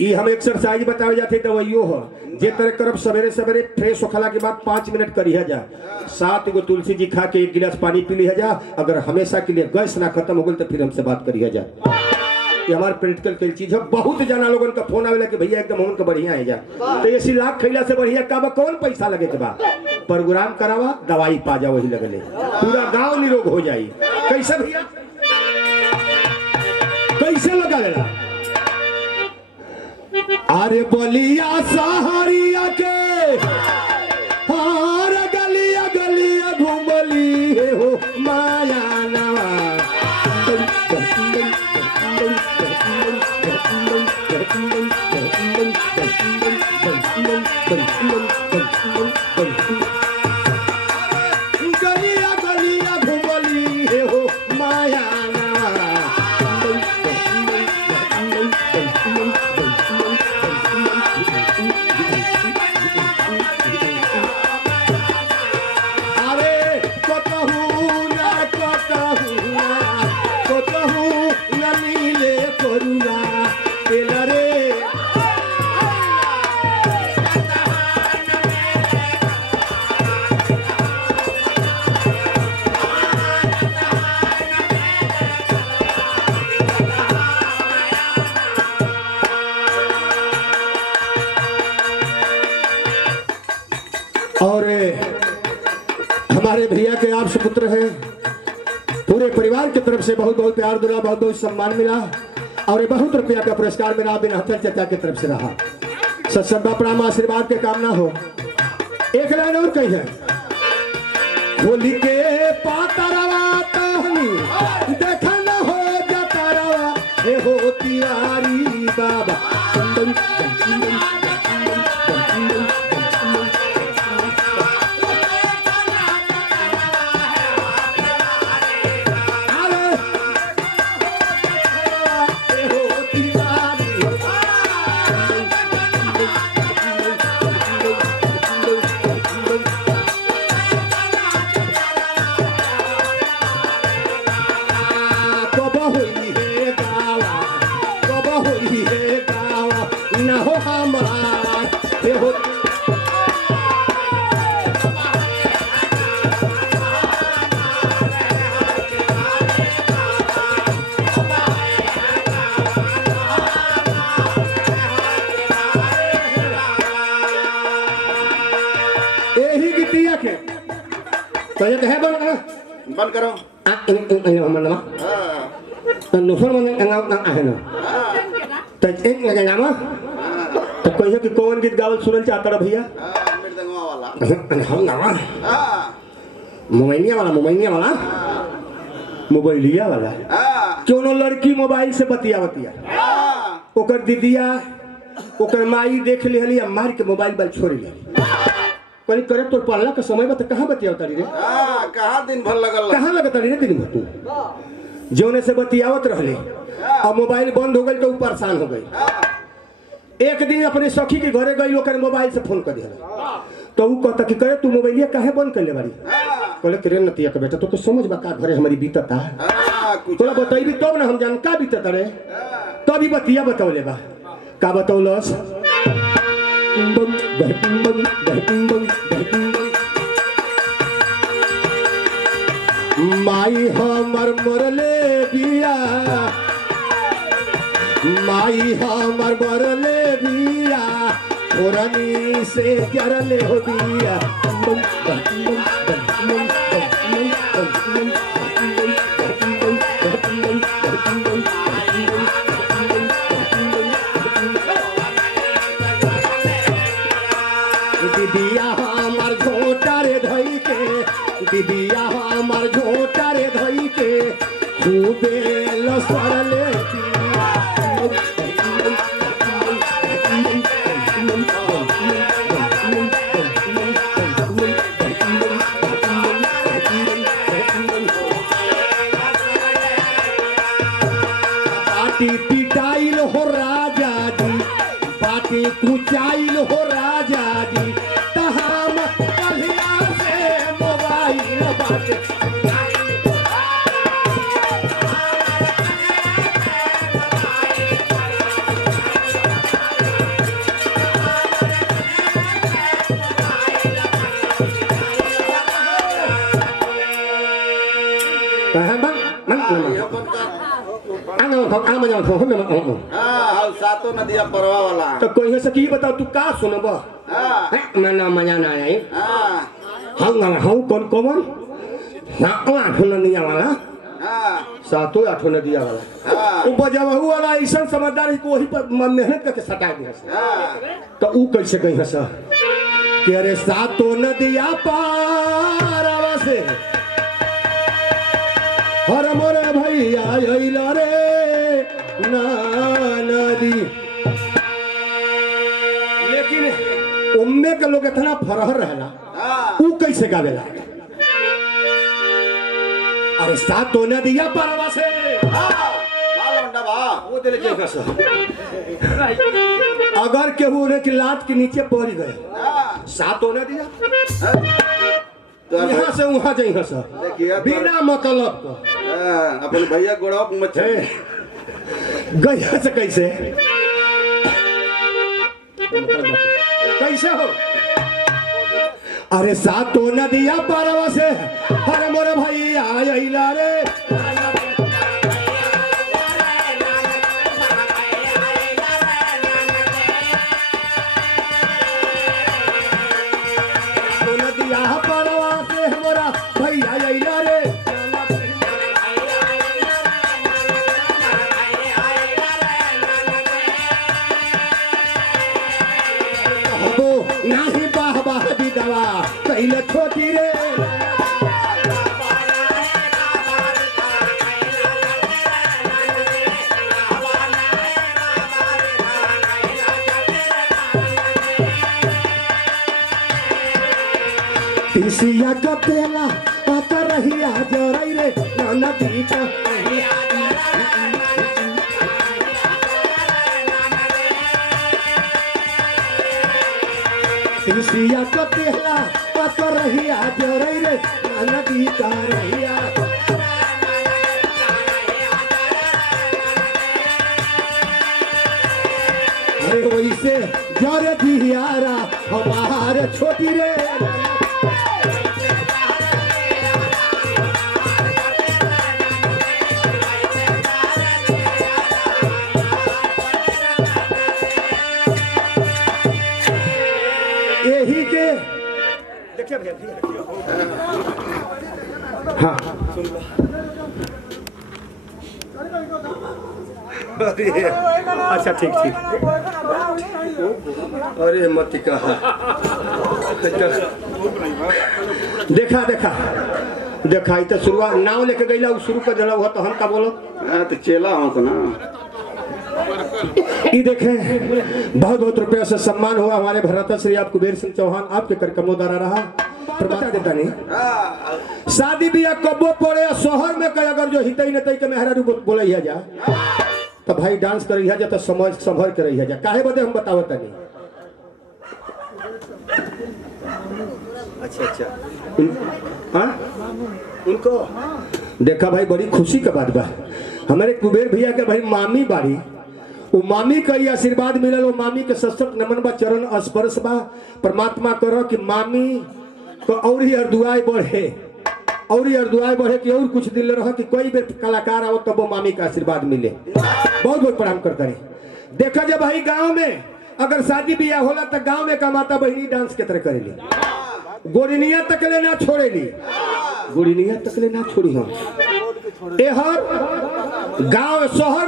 ई हम एक्सरसाइज बतावे जाते दवाइयो हो जे तरह करब सवेरे सवेरे फ्रेश होखला के बाद 5 मिनट करिया जा 7 गो तुलसी जी खा के 1 गिलास पानी पी लिया जा। अगर हमेशा के लिए गैस ना खत्म हो गई तो फिर हमसे बात करिया जा। ये हमारे प्रैक्टिकल के चीज है। बहुत जना लोगन का फोन आवेला कि भैया एकदम हमन का बढ़िया है जा तो ऐसी लाख खैला से बढ़िया का कौन पैसा लगे के बा प्रोग्राम करावा दवाई पा जा वही लगले पूरा गांव निरोग हो जाई। कैसे भैया कैसे लगावेला अरे बलिया सहारिया के हार गलिया गलिया घुमली हो माया नवा गलिया गलिया घुमली हो माया और हमारे भैया के आप सुपुत्र हैं पूरे परिवार की तरफ से बहुत बहुत प्यार दुला बहुत बहुत सम्मान मिला और बहुत रुपया का पुरस्कार मेरा बिनहतर चाचा की तरफ से रहा। सत्संगा प्रणाम आशीर्वाद के कामना हो। एक लाइन और कही है होली के पातरवा टहनी देखा न हो जाता रवा हे हो तिवारी बाबा बंद करो नुफर मन आहे ना तो एक लगे नाम तो कहियो कि कौन गीत गावल सुनल चाहता रहा भैया मृदंगवा वाला हम नामा मोबाइलिया वाला क्यों न लड़की मोबाइल से बतिया ओकर दीदिया ओकर माई देख लिहली मार के मोबाइल बल छोड़ लिया कहीं करे तो पढ़ला का समय बता कहाँ बतियावता रे कहाँ दिन भर लगल कहाँ लगता रे दिन भर तू जौने से बतियावत रहले और मोबाइल बंद हो गई तो परेशान हो गई। एक दिन अपने सखी के घरे गई ओकर मोबाइल से फोन कर दिया तो वो कहता कि करे तू मोबाइलिया काहे बंद कर ले बारी कहले कि रे नतिया के बेटा तो कुछ समझ बा का घरे हमारी बीतता तोला बताइबी तब ना हम जान का बीतता रे तभी बतिया बतौले बा का बतौलस माई हमर मरले बिया माई हमर मरले बिया ओरनी से करले हो बिया दीदिया हमार झोटा रे धई के दीदिया हमार झोटा रे धई के खूबे लसरले पाटी पिटाइल हो राजा जी पाटी कुचाइल हो राजा जी तहाम कलिया से मोबाइल बाटे हां सातो नदिया परवा वाला तो कहिए से की बताओ तू का सुनब हां मैं मजा ना आई हां हम कौन कौन आठों नदिया वाला हां सातों आठों नदिया वाला हां वो बजबहू वाला ऐसा समझदार है कि वही पर मेहनत करके सटा दिया तो ऊ कैसे कही सर कि अरे सातों नदिया पारवा से हर मोरे भैया अइला रे ना नदी लेकिन उम्मे के लोग इतना फरहर रहला ऊ कैसे गावेला अरे सातों नदिया पारवा से वो दिले के कस अगर केहू ने की लात के नीचे पड़ गए सातों नदिया यहाँ से वहाँ जाइए सर बिना मतलब को अपन भैया गोड़ा मत गया से कैसे कैसे हो अरे सातों नदिया पारवा से हर मोर भैया अइला रे नदिया पारवा से हमारा भैया अइला रे नाही बाह बाह विधवा पहले छोटी रे तिसिया का तेला पता रहिया जरई रे नदी का तिसिया का तेला पता रहिया जरई रे नदी का रहिया अरे वैसे जरे दियारा हमारे छोटी रे यही के देखिए भैया हाँ अच्छा ठीक ठीक अरे मत कहा देखा देखा देखा तो शुरुआत नाव लेके गई शुरू कर दिला हुआ तो हम का बोलो तो चेला हो तो ना ये देखें बहुत बहुत रुपया से सम्मान हुआ हमारे भरत श्री आप कुबेर सिंह चौहान आपके कार्यक्रमों द्वारा रहा बता देता नहीं शादी ब्याह कबो पड़े शहर में कहीं अगर जो हितई न तई के मेहरा बोले जा तो भाई डांस कर जा तो समझ संभर के रही जा काहे बदे हम बतावत नहीं अच्छा अच्छा हाँ उनको देखा भाई बड़ी खुशी का बात बा हमारे कुबेर भैया के भाई मामी बाड़ी वो मामी का ये आशीर्वाद मिलल वो मामी के सशक्त नमन बा चरण स्पर्श बा परमात्मा करो कि मामी तो और ही अर्दुआई बढ़े कि और कुछ दिल रहा कि कोई भी कलाकार आओ तब वो मामी का आशीर्वाद मिले बहुत बहुत प्रणाम करता रहे देखा जब भाई गांव में अगर शादी ब्याह होला तो गांव में का माता बहनी डांस के तरह करेली गोरिनिया तकले ना छोड़ेली गोरिनिया तकले ना छोड़ी हम गांव शहर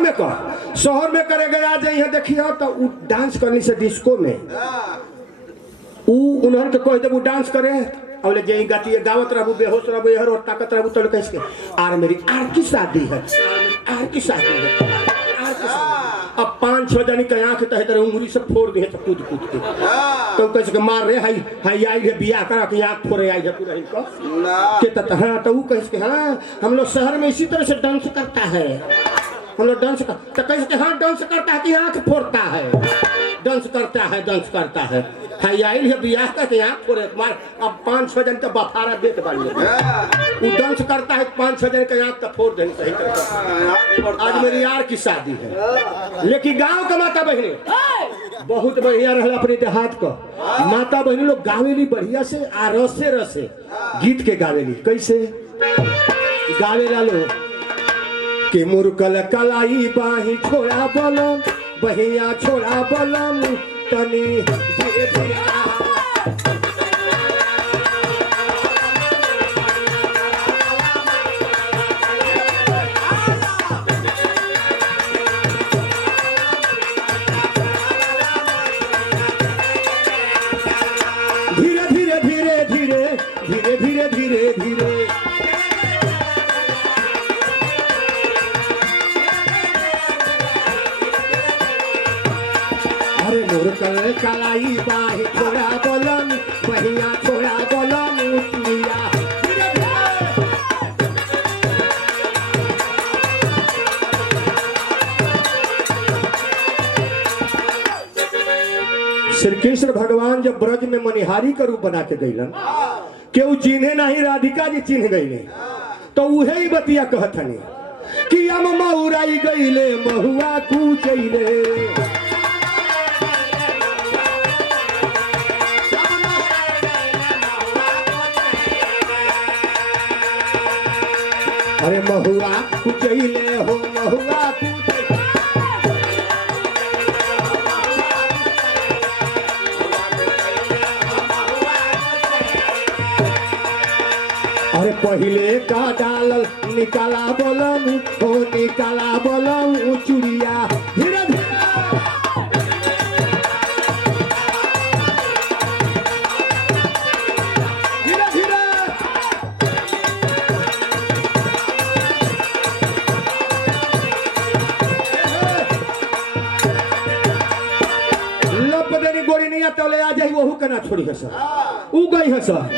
में करे गया जाइए देखिए तो डांस करने से डिस्को में उन्होंने तो कह दे डांस करे और जे गाती गावत रहू बेहोश रहू हर और ताकत रहू तो कैसे आर मेरी आर की शादी है आर की शादी है अब 5-6 जनी के आंख तहे तरह उंगली से फोड़ दिए कूद कूद के तो कैसे के मार रे हाई हाई आई है बियाह करा के आंख फोड़े आई है पूरा इनको के तत हां तो वो कैसे के हां हम लोग शहर में इसी तरह से डांस करता है हम लोग डांस का तो कैसे के हां डांस करता है कि आंख फोड़ता है डांस करता है हाई आई है बियाह करके आंख फोड़े मार अब 5-6 जन तो बफारा देख बाड़ी वो डांस करता है 5-6 जन के आंख तो फोड़ देनी सही तरह आज मेरी यार की शादी है लेकिन गांव का माता बहनी बहुत बढ़िया रहला अपने देहात का माता बहनी लोग गावेली बढ़िया से आ रसे गीत के गावेली कैसे गावेला लोग कि मुरकल कलाई बाही छोड़ा बलम बहिया छोड़ा बलम तनी धीरे धीरे मुरकल कलाई बाही छोड़ा बोलम बहिया छोड़ा बोलम उतरिया श्री कृष्ण भगवान जब ब्रज में मनिहारी का रूप बना के गईलन केहू चिन्हे नहीं राधिका जी चिन्ह गईले तो उहे ही बतिया कहथनी कि हम महुराई गईले महुआ कूचैले अरे महुआ कुचैले हो महुआ अरे पहले का डालल निकाला बोलम हो निकाला बोलम चुड़िया धीरे धीरे तले आ जाई वहू कना छोड़ी है सर उ गई है सर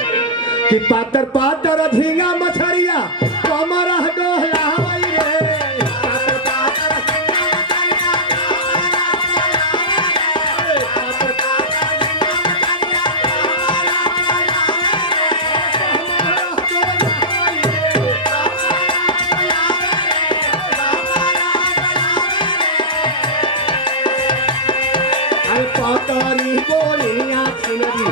कि पातर पातर झींगा मछरिया कमरा डोहला हवाई रे पातर पातर झींगा मछरिया पातर पातर झींगा मछरिया अरे पातरी गोलियां छिनरी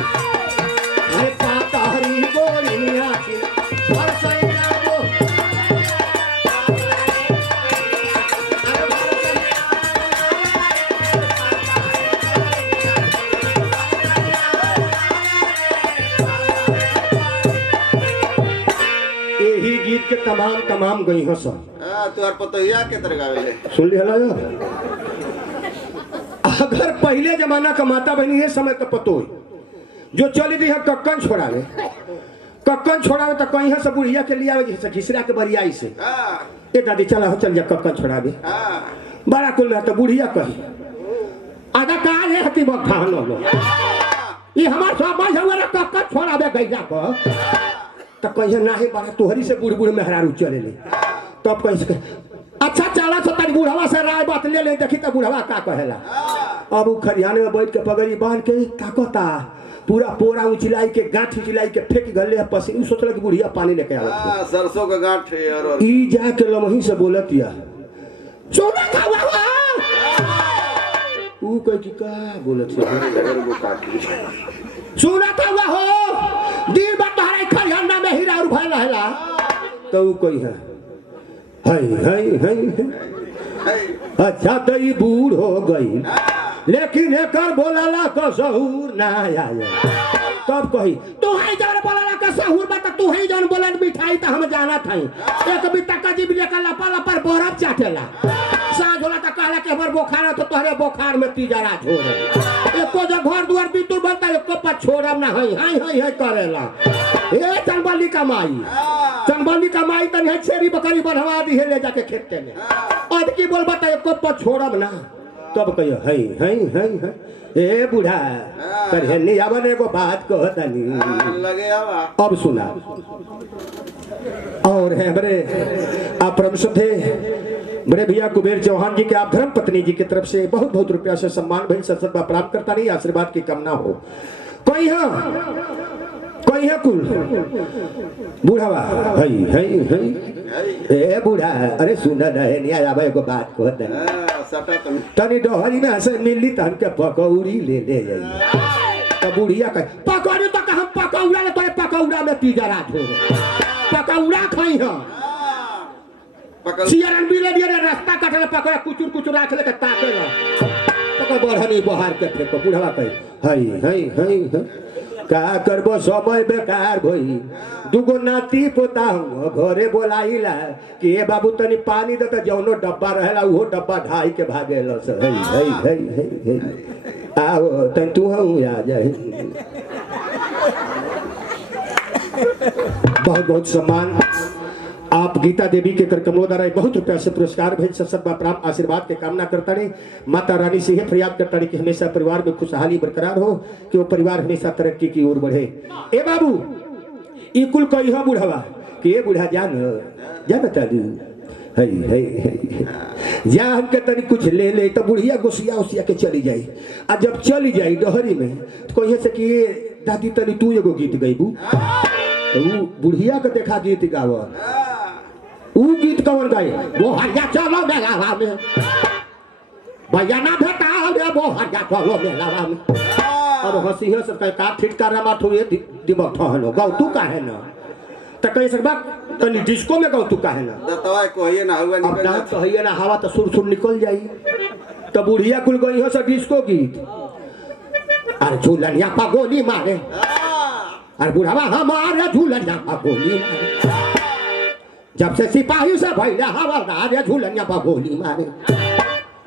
अरे पातरी गोलियां छिनरी बरसैया वो यही गीत के तमाम गई हो सब तुहार पतोहिया के तरह गावेले सुन लिया अगर पहले जमाना का माता बहनी है समय का पतो जो चली दी है कक्कन छोड़ावे तो कहीं से बुढ़िया के लिया घिसरा के बरियाई से ए दादी चला हो चल जा कक्कन छोड़ावे बड़ा कुल में तो बुढ़िया कही आधा कहा है हती बखा लो ये हमार सब हमारा कक्कन छोड़ावे गैया को तो कहीं ना ही बड़ा तोहरी से बूढ़ बूढ़ मेहरारू चले ले तब कहीं अच्छा चला तो तारी बुढ़वा से राय बात ले ले देखी तो बुढ़वा का कहेला अब उ खरियाने में बैठ के पगड़ी बांध के ताकता पूरा पोरा उचिलाई के गांठ उचिलाई के फेंक गले पसीना सोचल कि बुढ़िया पानी लेके आवत सरसों का गांठ है और ई जाके लमही से बोलत या सोना खावा उ कह की का बोलत है सोना खावा हो दिन बात तोहरे खरियाना में हीरा और भइल रहला तो उ कही है अच्छा तो ये बूढ़ हो गई लेकिन एक बोलाला का सहूर ना आया तब कही तू ही जान बोलाला का सहूर बता तू ही जान बोलन मिठाई तो हम जाना था एक बिता का जीव लेकर लपा लपर बरफ चाटेला साँझ होला तो कहला के हमर बुखार तो तोहरे बुखार में तीजरा छोड़े एको जो घर दुआर बितुर बनता एको पर छोड़ब ना है करेला ए चंबली का माई तन है छेरी बकरी बढ़वा दी है ले जाके खेते में अब की बोल बता एको पर छोड़ब ना तब कहियो है ए बूढ़ा करे नहीं आवन एगो बात कहतनी लगे अब सुना और है बड़े आप परम थे बड़े भैया कुबेर चौहान जी के आप धर्म पत्नी जी की तरफ से बहुत बहुत रुपया से सम्मान भाई सत्संग का प्राप्त करता नहीं आशीर्वाद की कामना हो कोई है कुल बूढ़ावा है ए बूढ़ा अरे सुन रहे नहीं आया भाई को बात को तनी डोहरी में हंसे मिली तो हमके पकौड़ी ले जाइए तो बुढ़िया कहे पकौड़ी तो हम पकौड़ा ले तो पकौड़ा में तीजरा छोड़ पकौड़ा खाई हम पकड़ सियारन बिले दिए रास्ता काटे पकड़ कुचुर कुचुर राख ले के ताके ला पकड़ बढ़नी बहार के फेंको बुढ़वा कही हई हई हई का करबो समय बेकार भई दुगो नाती पोता हम घरे बोलाइला कि ए बाबू तनी पानी दे त जौनो डब्बा रहेला उहो डब्बा ढाई के भागेला से हई हई हई हई आओ तन तू हूं आ जाए बहुत बहुत सम्मान आप गीता देवी के कर कमलोदारा बहुत रुपया से पुरस्कार भेज सत्सत प्राप्त आशीर्वाद के कामना करता रहे माता रानी से यह फरियाद करता रहे कि हमेशा परिवार में खुशहाली बरकरार हो कि वो परिवार हमेशा तरक्की की ओर बढ़े। ए बाबू ई कुल कही हो बुढ़वा कि ए बुढ़ा जान बता दू हई हई जा हमके तनी कुछ ले ले तो बुढ़िया गोसिया उसिया के चली जाई आ जब चली जाई डहरी में तो कहिए से कि दादी तनी तू एगो गीत गईबू तो बुढ़िया के देखा गीत गाव ऊ गीत कौन गाई वो हरिया चलो मेलावा में भैया ना भेटा रे वो हरिया चलो मेलावा में अब हंसी हंस के का फिटकारा माथो ये दिमाग ठहलो गाओ तू काहे ना त कह सकबा तनी डिस्को में गाओ तू काहे ना दतवा कहिए ना हुआ अब ना कहिए ना हवा तो सुर सुर निकल जाई तो बुढ़िया कुल गई हो सब डिस्को गीत अरे झूलनिया पा गोली मारे अरे बुढ़ावा हमारे झूलनिया पा गोली मारे जब से सिपाही से भैया हवलदार झूलनिया पा गोली मारे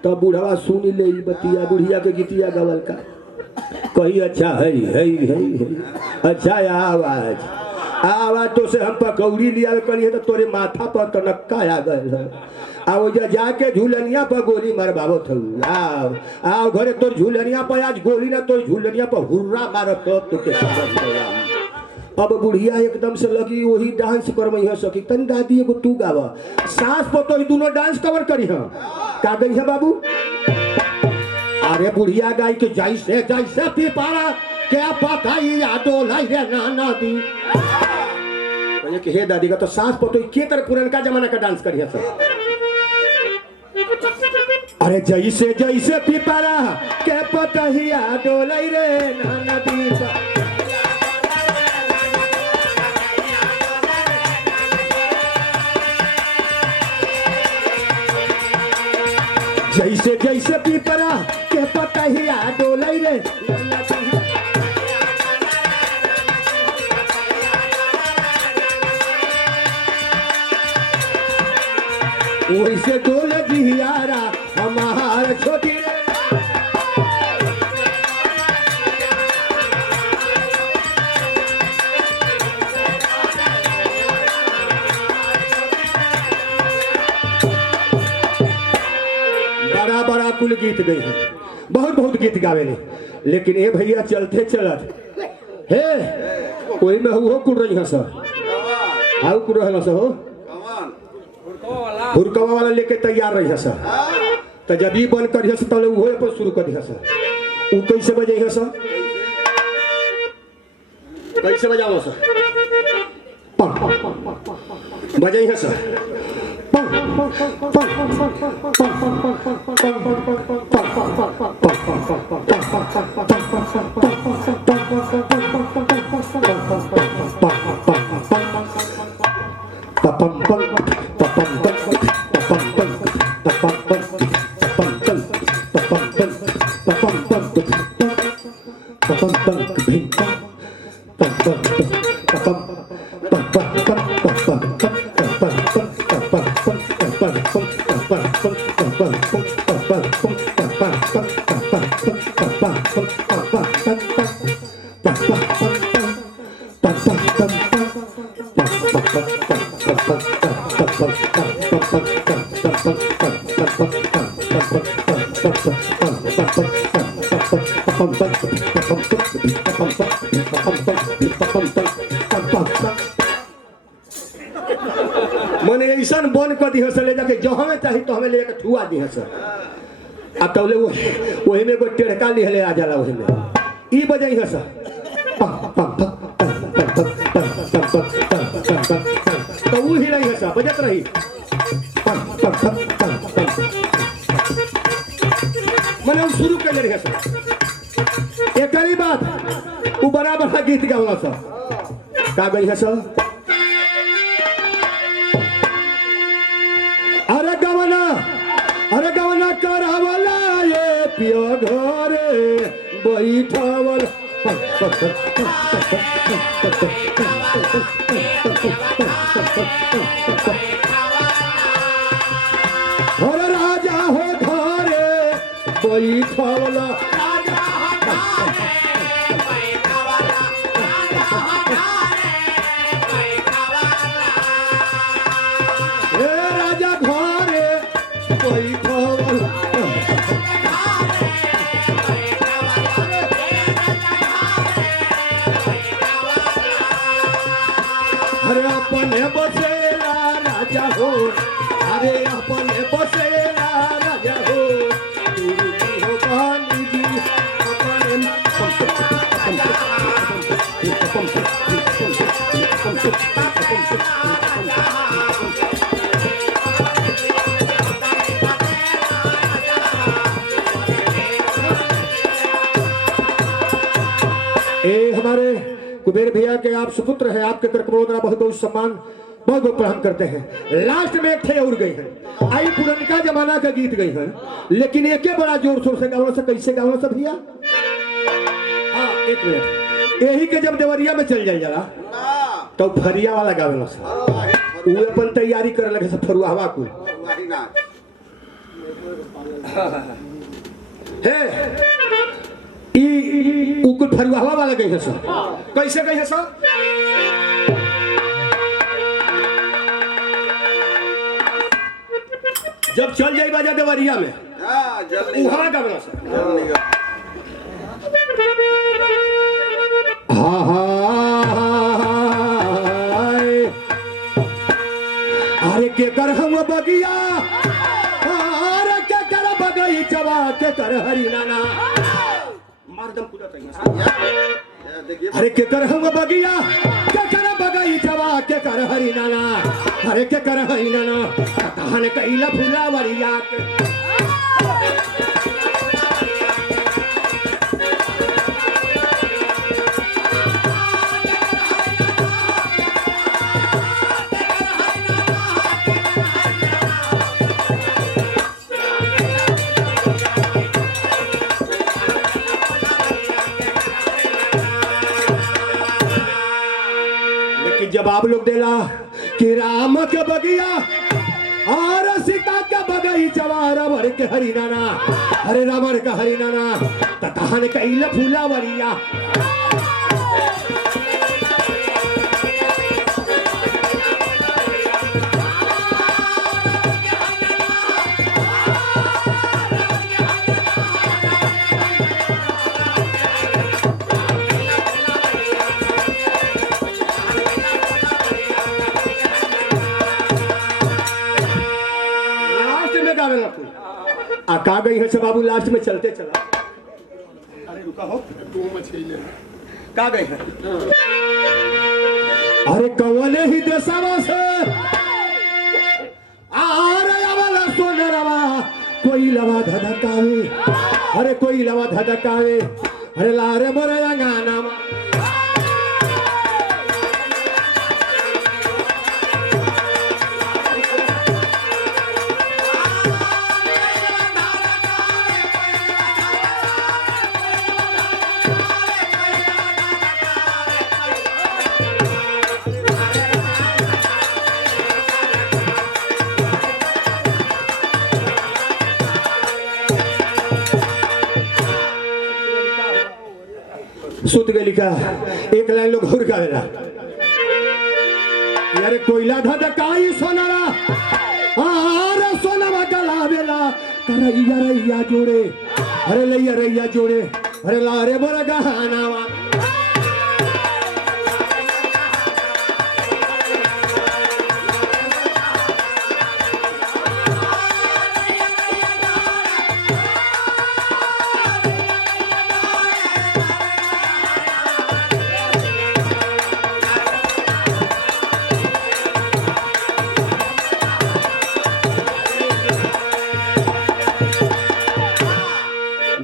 तो बुढ़ावा सुनी ले बतिया बुढ़िया के गीतिया गवल का कही अच्छा है अच्छा आवाज आवाज तो से हम पकौड़ी लिया करिए तो तोरे माथा पर कनक्का आ गए आओ जाके झूलनिया पर गोली मार बाबो थू आओ आओ घरे तोर झूलनिया पर आज गोली ना तोर झूलनिया पर हुर्रा मार तो तुके अब बुढ़िया एकदम से लगी वही डांस कर मैं सकी तन दादी एगो तू गावा सास पर तो दोनों डांस कवर करी हां का गई है बाबू अरे बुढ़िया गाय के जैसे जैसे पिपारा क्या पता ही यादो लाई रे नाना दी बोले कि हे दादी का तो सास पर तो के तरह पुराना जमाना का डांस करी है सब अरे जैसे जैसे पिपारा क्या पता ही यादो लाई रे नाना दी जैसे जैसे पीपरा के पता ही आडो लई रे वैसे डोल जियारा हमार छोटी रे बड़ा कुल गीत गई है बहुत बहुत गीत गावे ने लेकिन ए भैया चलते चलत हे कोई में हो कुल रही है सर आओ कुल रहला सर हो हुरकवा वाला लेके तैयार रही है सर तो जब ही बंद करिए सर तले वो पर शुरू कर दिया सर ऊ कैसे बजे है सर कैसे बजाओ सर बजे है सर मने ऐसा बन कर दी सर ले जाके जो हमें चाहिए तो हमें ले जाके छुआ दी सर आ तौले वही में एगो टेढ़का लिहले आ जाला वही में ई बजाई है सर तो वो ही रही है सर बजत रही मने शुरू कर रही है सर एक ही बात वो बड़ा बड़ा गीत गावला सर का गई है सर पिया घरे बैठवल हर राजा हो घरे बैठवल राजा घरे बैठवल अरे अपने बसेला राजा हो अरे अपने बसेला राजा हो गुरुजी हो पानी जी हमारे कुबेर भैया के आप सुपुत्र हैं, आपके कर कमलोदरा बहुत बहुत सम्मान बहुत बहुत प्रणाम करते हैं। लास्ट में एक थे और गई है आई पुरनका जमाना का गीत गई है, लेकिन एक बड़ा जोर शोर से गावल से कैसे गावल से भैया। हाँ एक मिनट, यही के जब देवरिया में चल जाए जरा तो फरिया वाला गावल से वो अपन तैयारी करे लगे से फरुआवा को है कुल फरुआवा वाला गई है सर। कैसे गई है सर? जब चल जाई बाजा देवरिया में उहाँ का बना सर। अरे के कर हम बगिया अरे के कर बगई चबा के कर हरी नाना अरे के कर हम बगिया के कर बगई चबा के कर हरी नाना अरे के कर हरी नाना कहान कैला फूला वरिया के जब आप लोग देला कि राम के बगिया और सीता के बगई चवारा भर के हरी नाना अरे रावण का हरी नाना तहन कैला फूला वरिया का गई है बाबू लास्ट में चलते चला। अरे रुका हो का गई है अरे कौने ही देशवा से वाला सोनरवा कोई लवा धधकावे अरे कोई लवा धधकावे अरे लारे मोरे रंगाना सुत गई लिखा एक लाइन लोग घुर गावेला यारे कोयला धधकाई सोनारा अरे सोनावा गलावेला करैया रैया जोड़े अरे लैया रैया जोड़े अरे लारे बड़ा गहनावा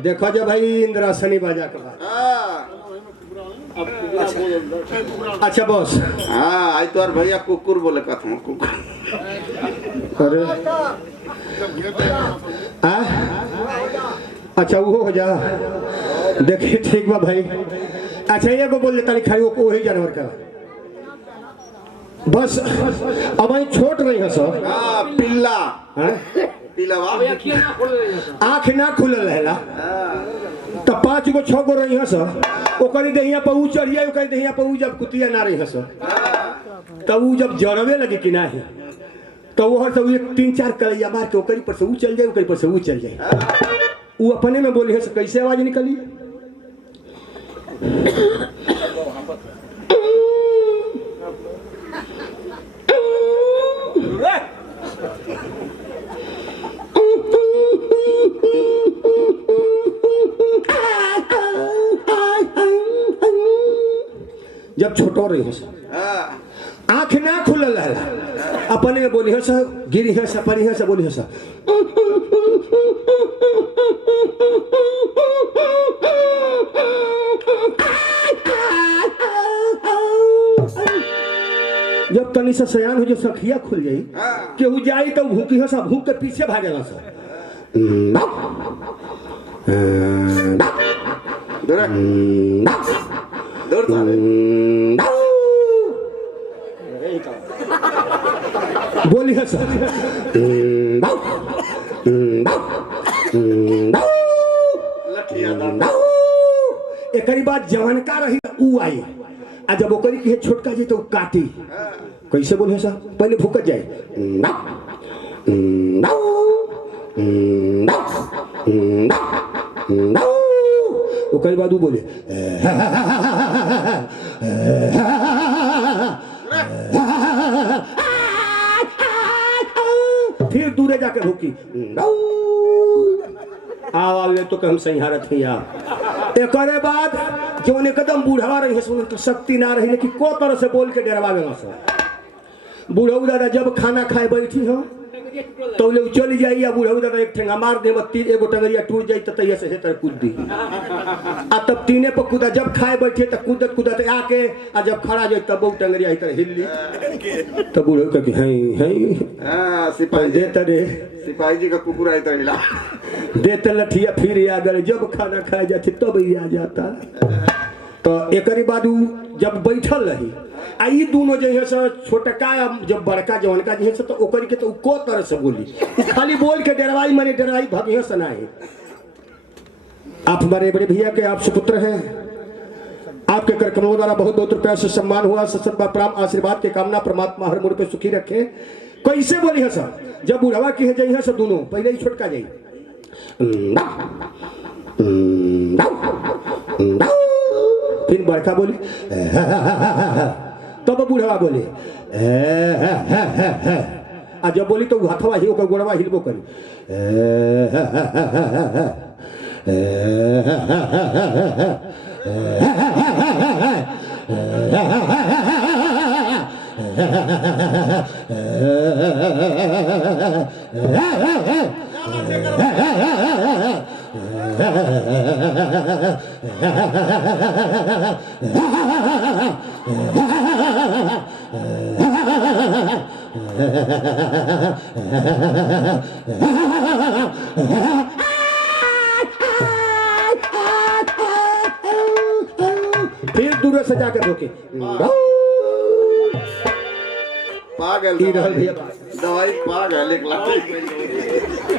देखो जब भाई इंद्रासनी बाजा का बात अच्छा बॉस हाँ आई तो भैया कुकुर बोले का था कुकुर अरे अच्छा वो हो जा देखिए ठीक बा भाई। अच्छा ये को बोल देता नहीं खाली वो वही जानवर का बस अब वही छोट रही है सब पिल्ला हैं? आँख ना खुलल रहेला तो 5 गो 6 गो रही है सब ओकरी दहिया पर ऊ चढ़िया ओकरी दहिया पर ऊ जब कुतिया ना रही है सब तब ऊ जब जड़वे लगे कि नहीं तो वो हर सब 3-4 कलैया मार के ओकरी पर से ऊ चल जाए ओकरी पर से ऊ चल जाए वो अपने में बोली है कैसे आवाज निकली जब छोटो रही है आँख ना खुलल है अपने में बोली है सब गिरी है सब परी है सब बोली है सब जब तनी से सयान हो जो सखिया खुल जाई केहू जाई तो भूखी है सब भूख के पीछे भागेला सब बोली है सर एक बात जवान का रही ऊ आई आ जब ओकरी की छोटका जी तो काटी कैसे बोले सर पहले भूकत जाए ओकरी बाद ऊ बोले फिर दूरे जाके भूकी आवाज तो हम संहारत है यार एक बाद जो एकदम बूढ़वा रही है तो शक्ति ना रही लेकिन को तरह से बोल के डरवावे बूढ़ऊ दादा जब खाना खाए बैठी हो तो लोग चली जाइए या बूढ़ऊ दादा एक ठेंगा मार दे एगो टंगरिया टूट जाई तो तैया से हेतर कूद दी आ तब तीने पर कूदा जब खाए बैठे तो कूदत कूदत आके आ जब खड़ा जाए तब वो टंगरिया इधर हिल्ली तो बूढ़ऊ कह हैं सिपाही दे तरे सिपाही जी का कुकुर आई तरह हिला देते लठिया फिर आ गए जब खाना खाए जाते तब ही आ जाता तो एक बाद जब बैठल रही आई दोनों जो है सर छोटका जब बड़का जवानका जो है तो ओकर के तो को तरह से बोली खाली बोल के डरवाई मने डरवाई भगिया सनाई आप हमारे बड़े भैया के आप सुपुत्र हैं आपके कार्यक्रमों द्वारा बहुत बहुत रुपया से सम्मान हुआ सत्सत प्राप्त आशीर्वाद के कामना परमात्मा हर मोड़ पे सुखी रखे कैसे बोली है सर जब बुढ़ावा की है जाई है सब दोनों पहले ही छोटका जाई फिर बड़का बोली तब बुढ़वा बोले आ जब बोली तो हथवा ही ओकर गोड़वा हिलबो करी फिर दूर से जाकर रोके पागल दवाई पागल एक लाठी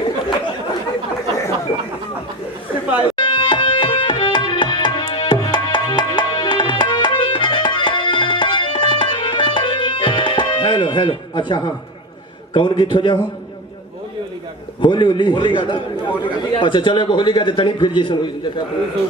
हेलो हेलो अच्छा हाँ कौन गीत हो जाओ होली होली होली का अच्छा चलो एगो होली का तनी फिर जी सुनो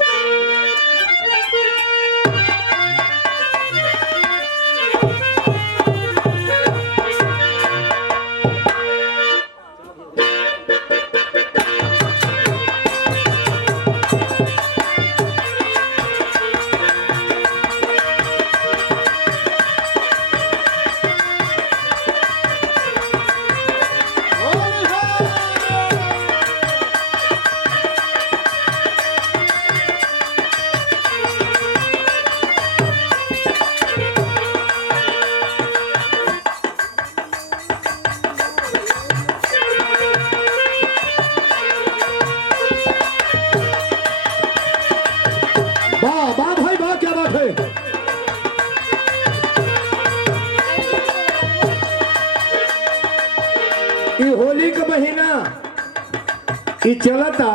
ई चलता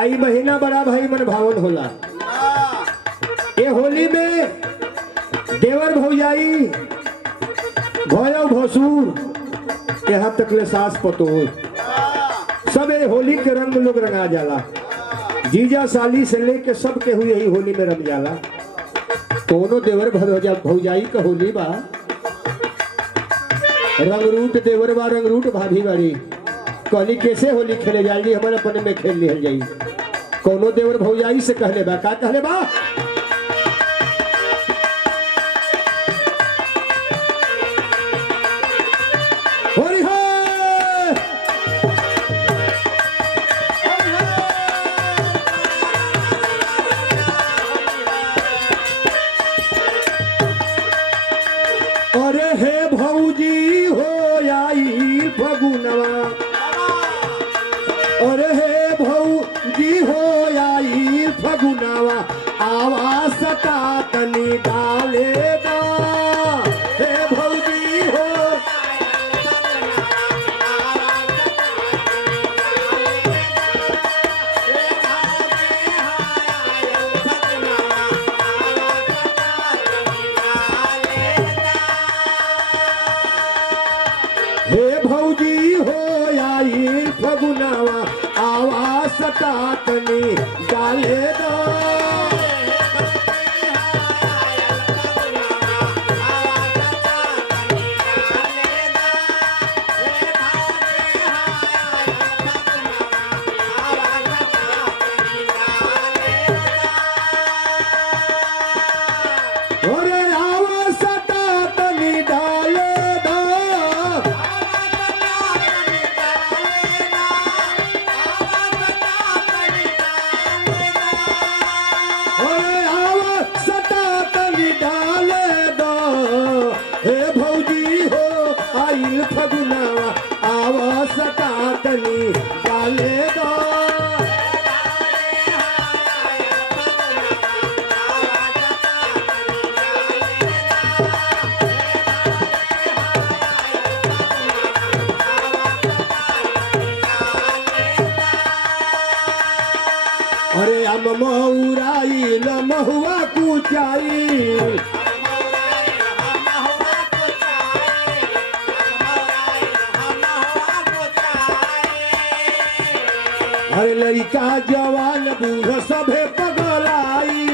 आई महीना बड़ा भाई मन भावन होला। ये होली में देवर भौजाई भैया भसुर यहाँ तक ले सास पतोह सब ये होली के रंग लोग रंगा जाला। जीजा साली से लेके सब के हुई यही होली में रंग जाला। दोनों देवर भौजाई का होली बा रंग रूट देवर बा रंग रूट भाभी बाड़ी कहली कैसे होली खेले जाएगी हमारे अपने में खेल लिहल जाई। कोनो देवर भौजाई से कहले बा का कहले बा होली हो अरे हे भौजी हो आई फगुनवा अरे हे भौजी हो आई फगुनवा आवाज सटा तनी डाले दा हे भौजी हो हे भौजी हो आई फगुनवा आवाज सटा तनी डाले दो अरे आवाज सटा तनी डाले दो अरे आवाज सटा तनी डाले दो हे भौजी हो आइल फगुनवा आवाज सटा तनी डाले दो अरे हम मऊराई ल महुआ कुचाई अरे लड़का जवान बूढ़ सभे पगलाई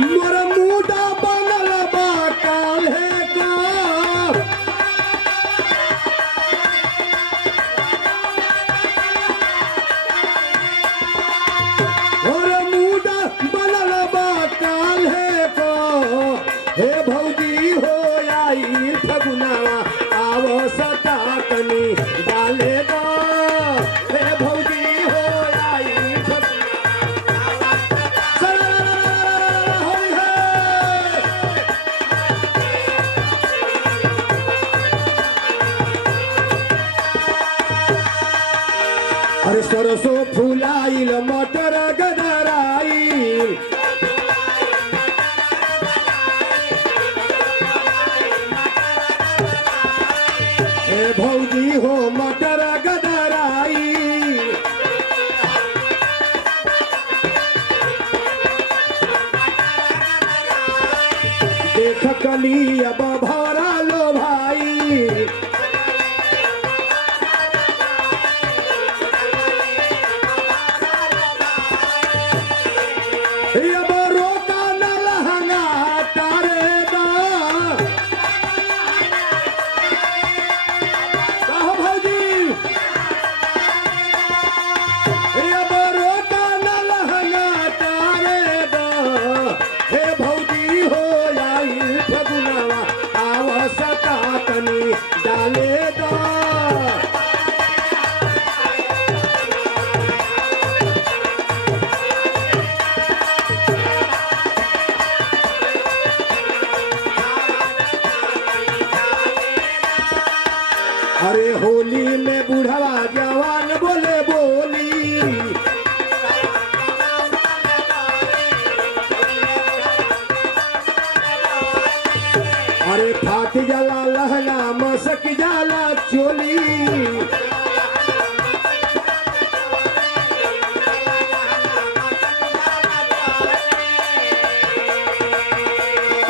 मोर मुदा बनल बा काल्हे का मोर मुदा बनल बा काल्हे का हे भौजी हो आई फगुनवा आवो सटा तनी डाले दो हे भौजी हो आई अरे सरसों फुलाइल मटर गदराइल हे भौजी हो मटर गदराइल देख कली अब भरा लो भाई अब रोका न लहंगा तारे दा कहो भौजी अब रोका न लहंगा तारे दा हे भौजी हो आई फगुनवा आव सटा तनी डाले दा अरे होली में बुढ़वा जवान बोले बोली चोली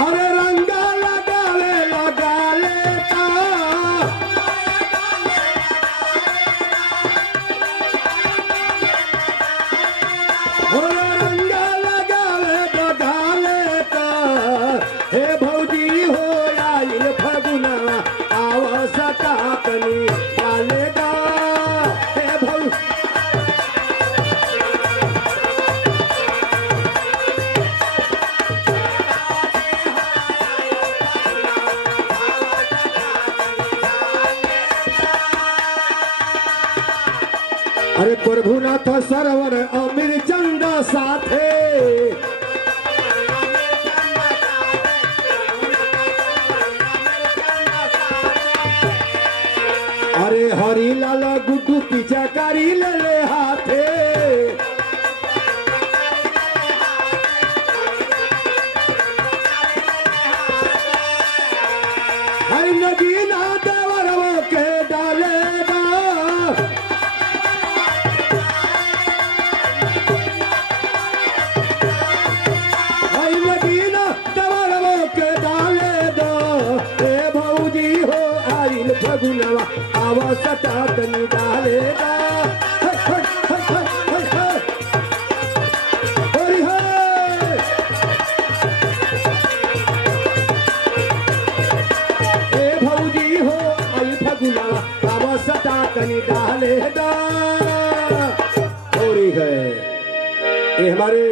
अरे रंगा लगावे लगा लेता अरे रंगा लगावे लगा लेता हे भौजी हो आइल फगुना आवसता कनी डालेगा हे भौ अरे प्रभुनाथ सरवर अमीर चंद साथे अरे हरी लाल गुड्डू पीछा कारी ले ले हाथे हरी नगीना देवरवा के डालेगा हरी नगीना देवरवा के डालेगा हे भौजी हो आइल फगुनवा आवसता तनी डालेगा हरि हरि हे भौजी हो आइल फगुनवा आवसता तनी डालेगा हरि है ये हमारे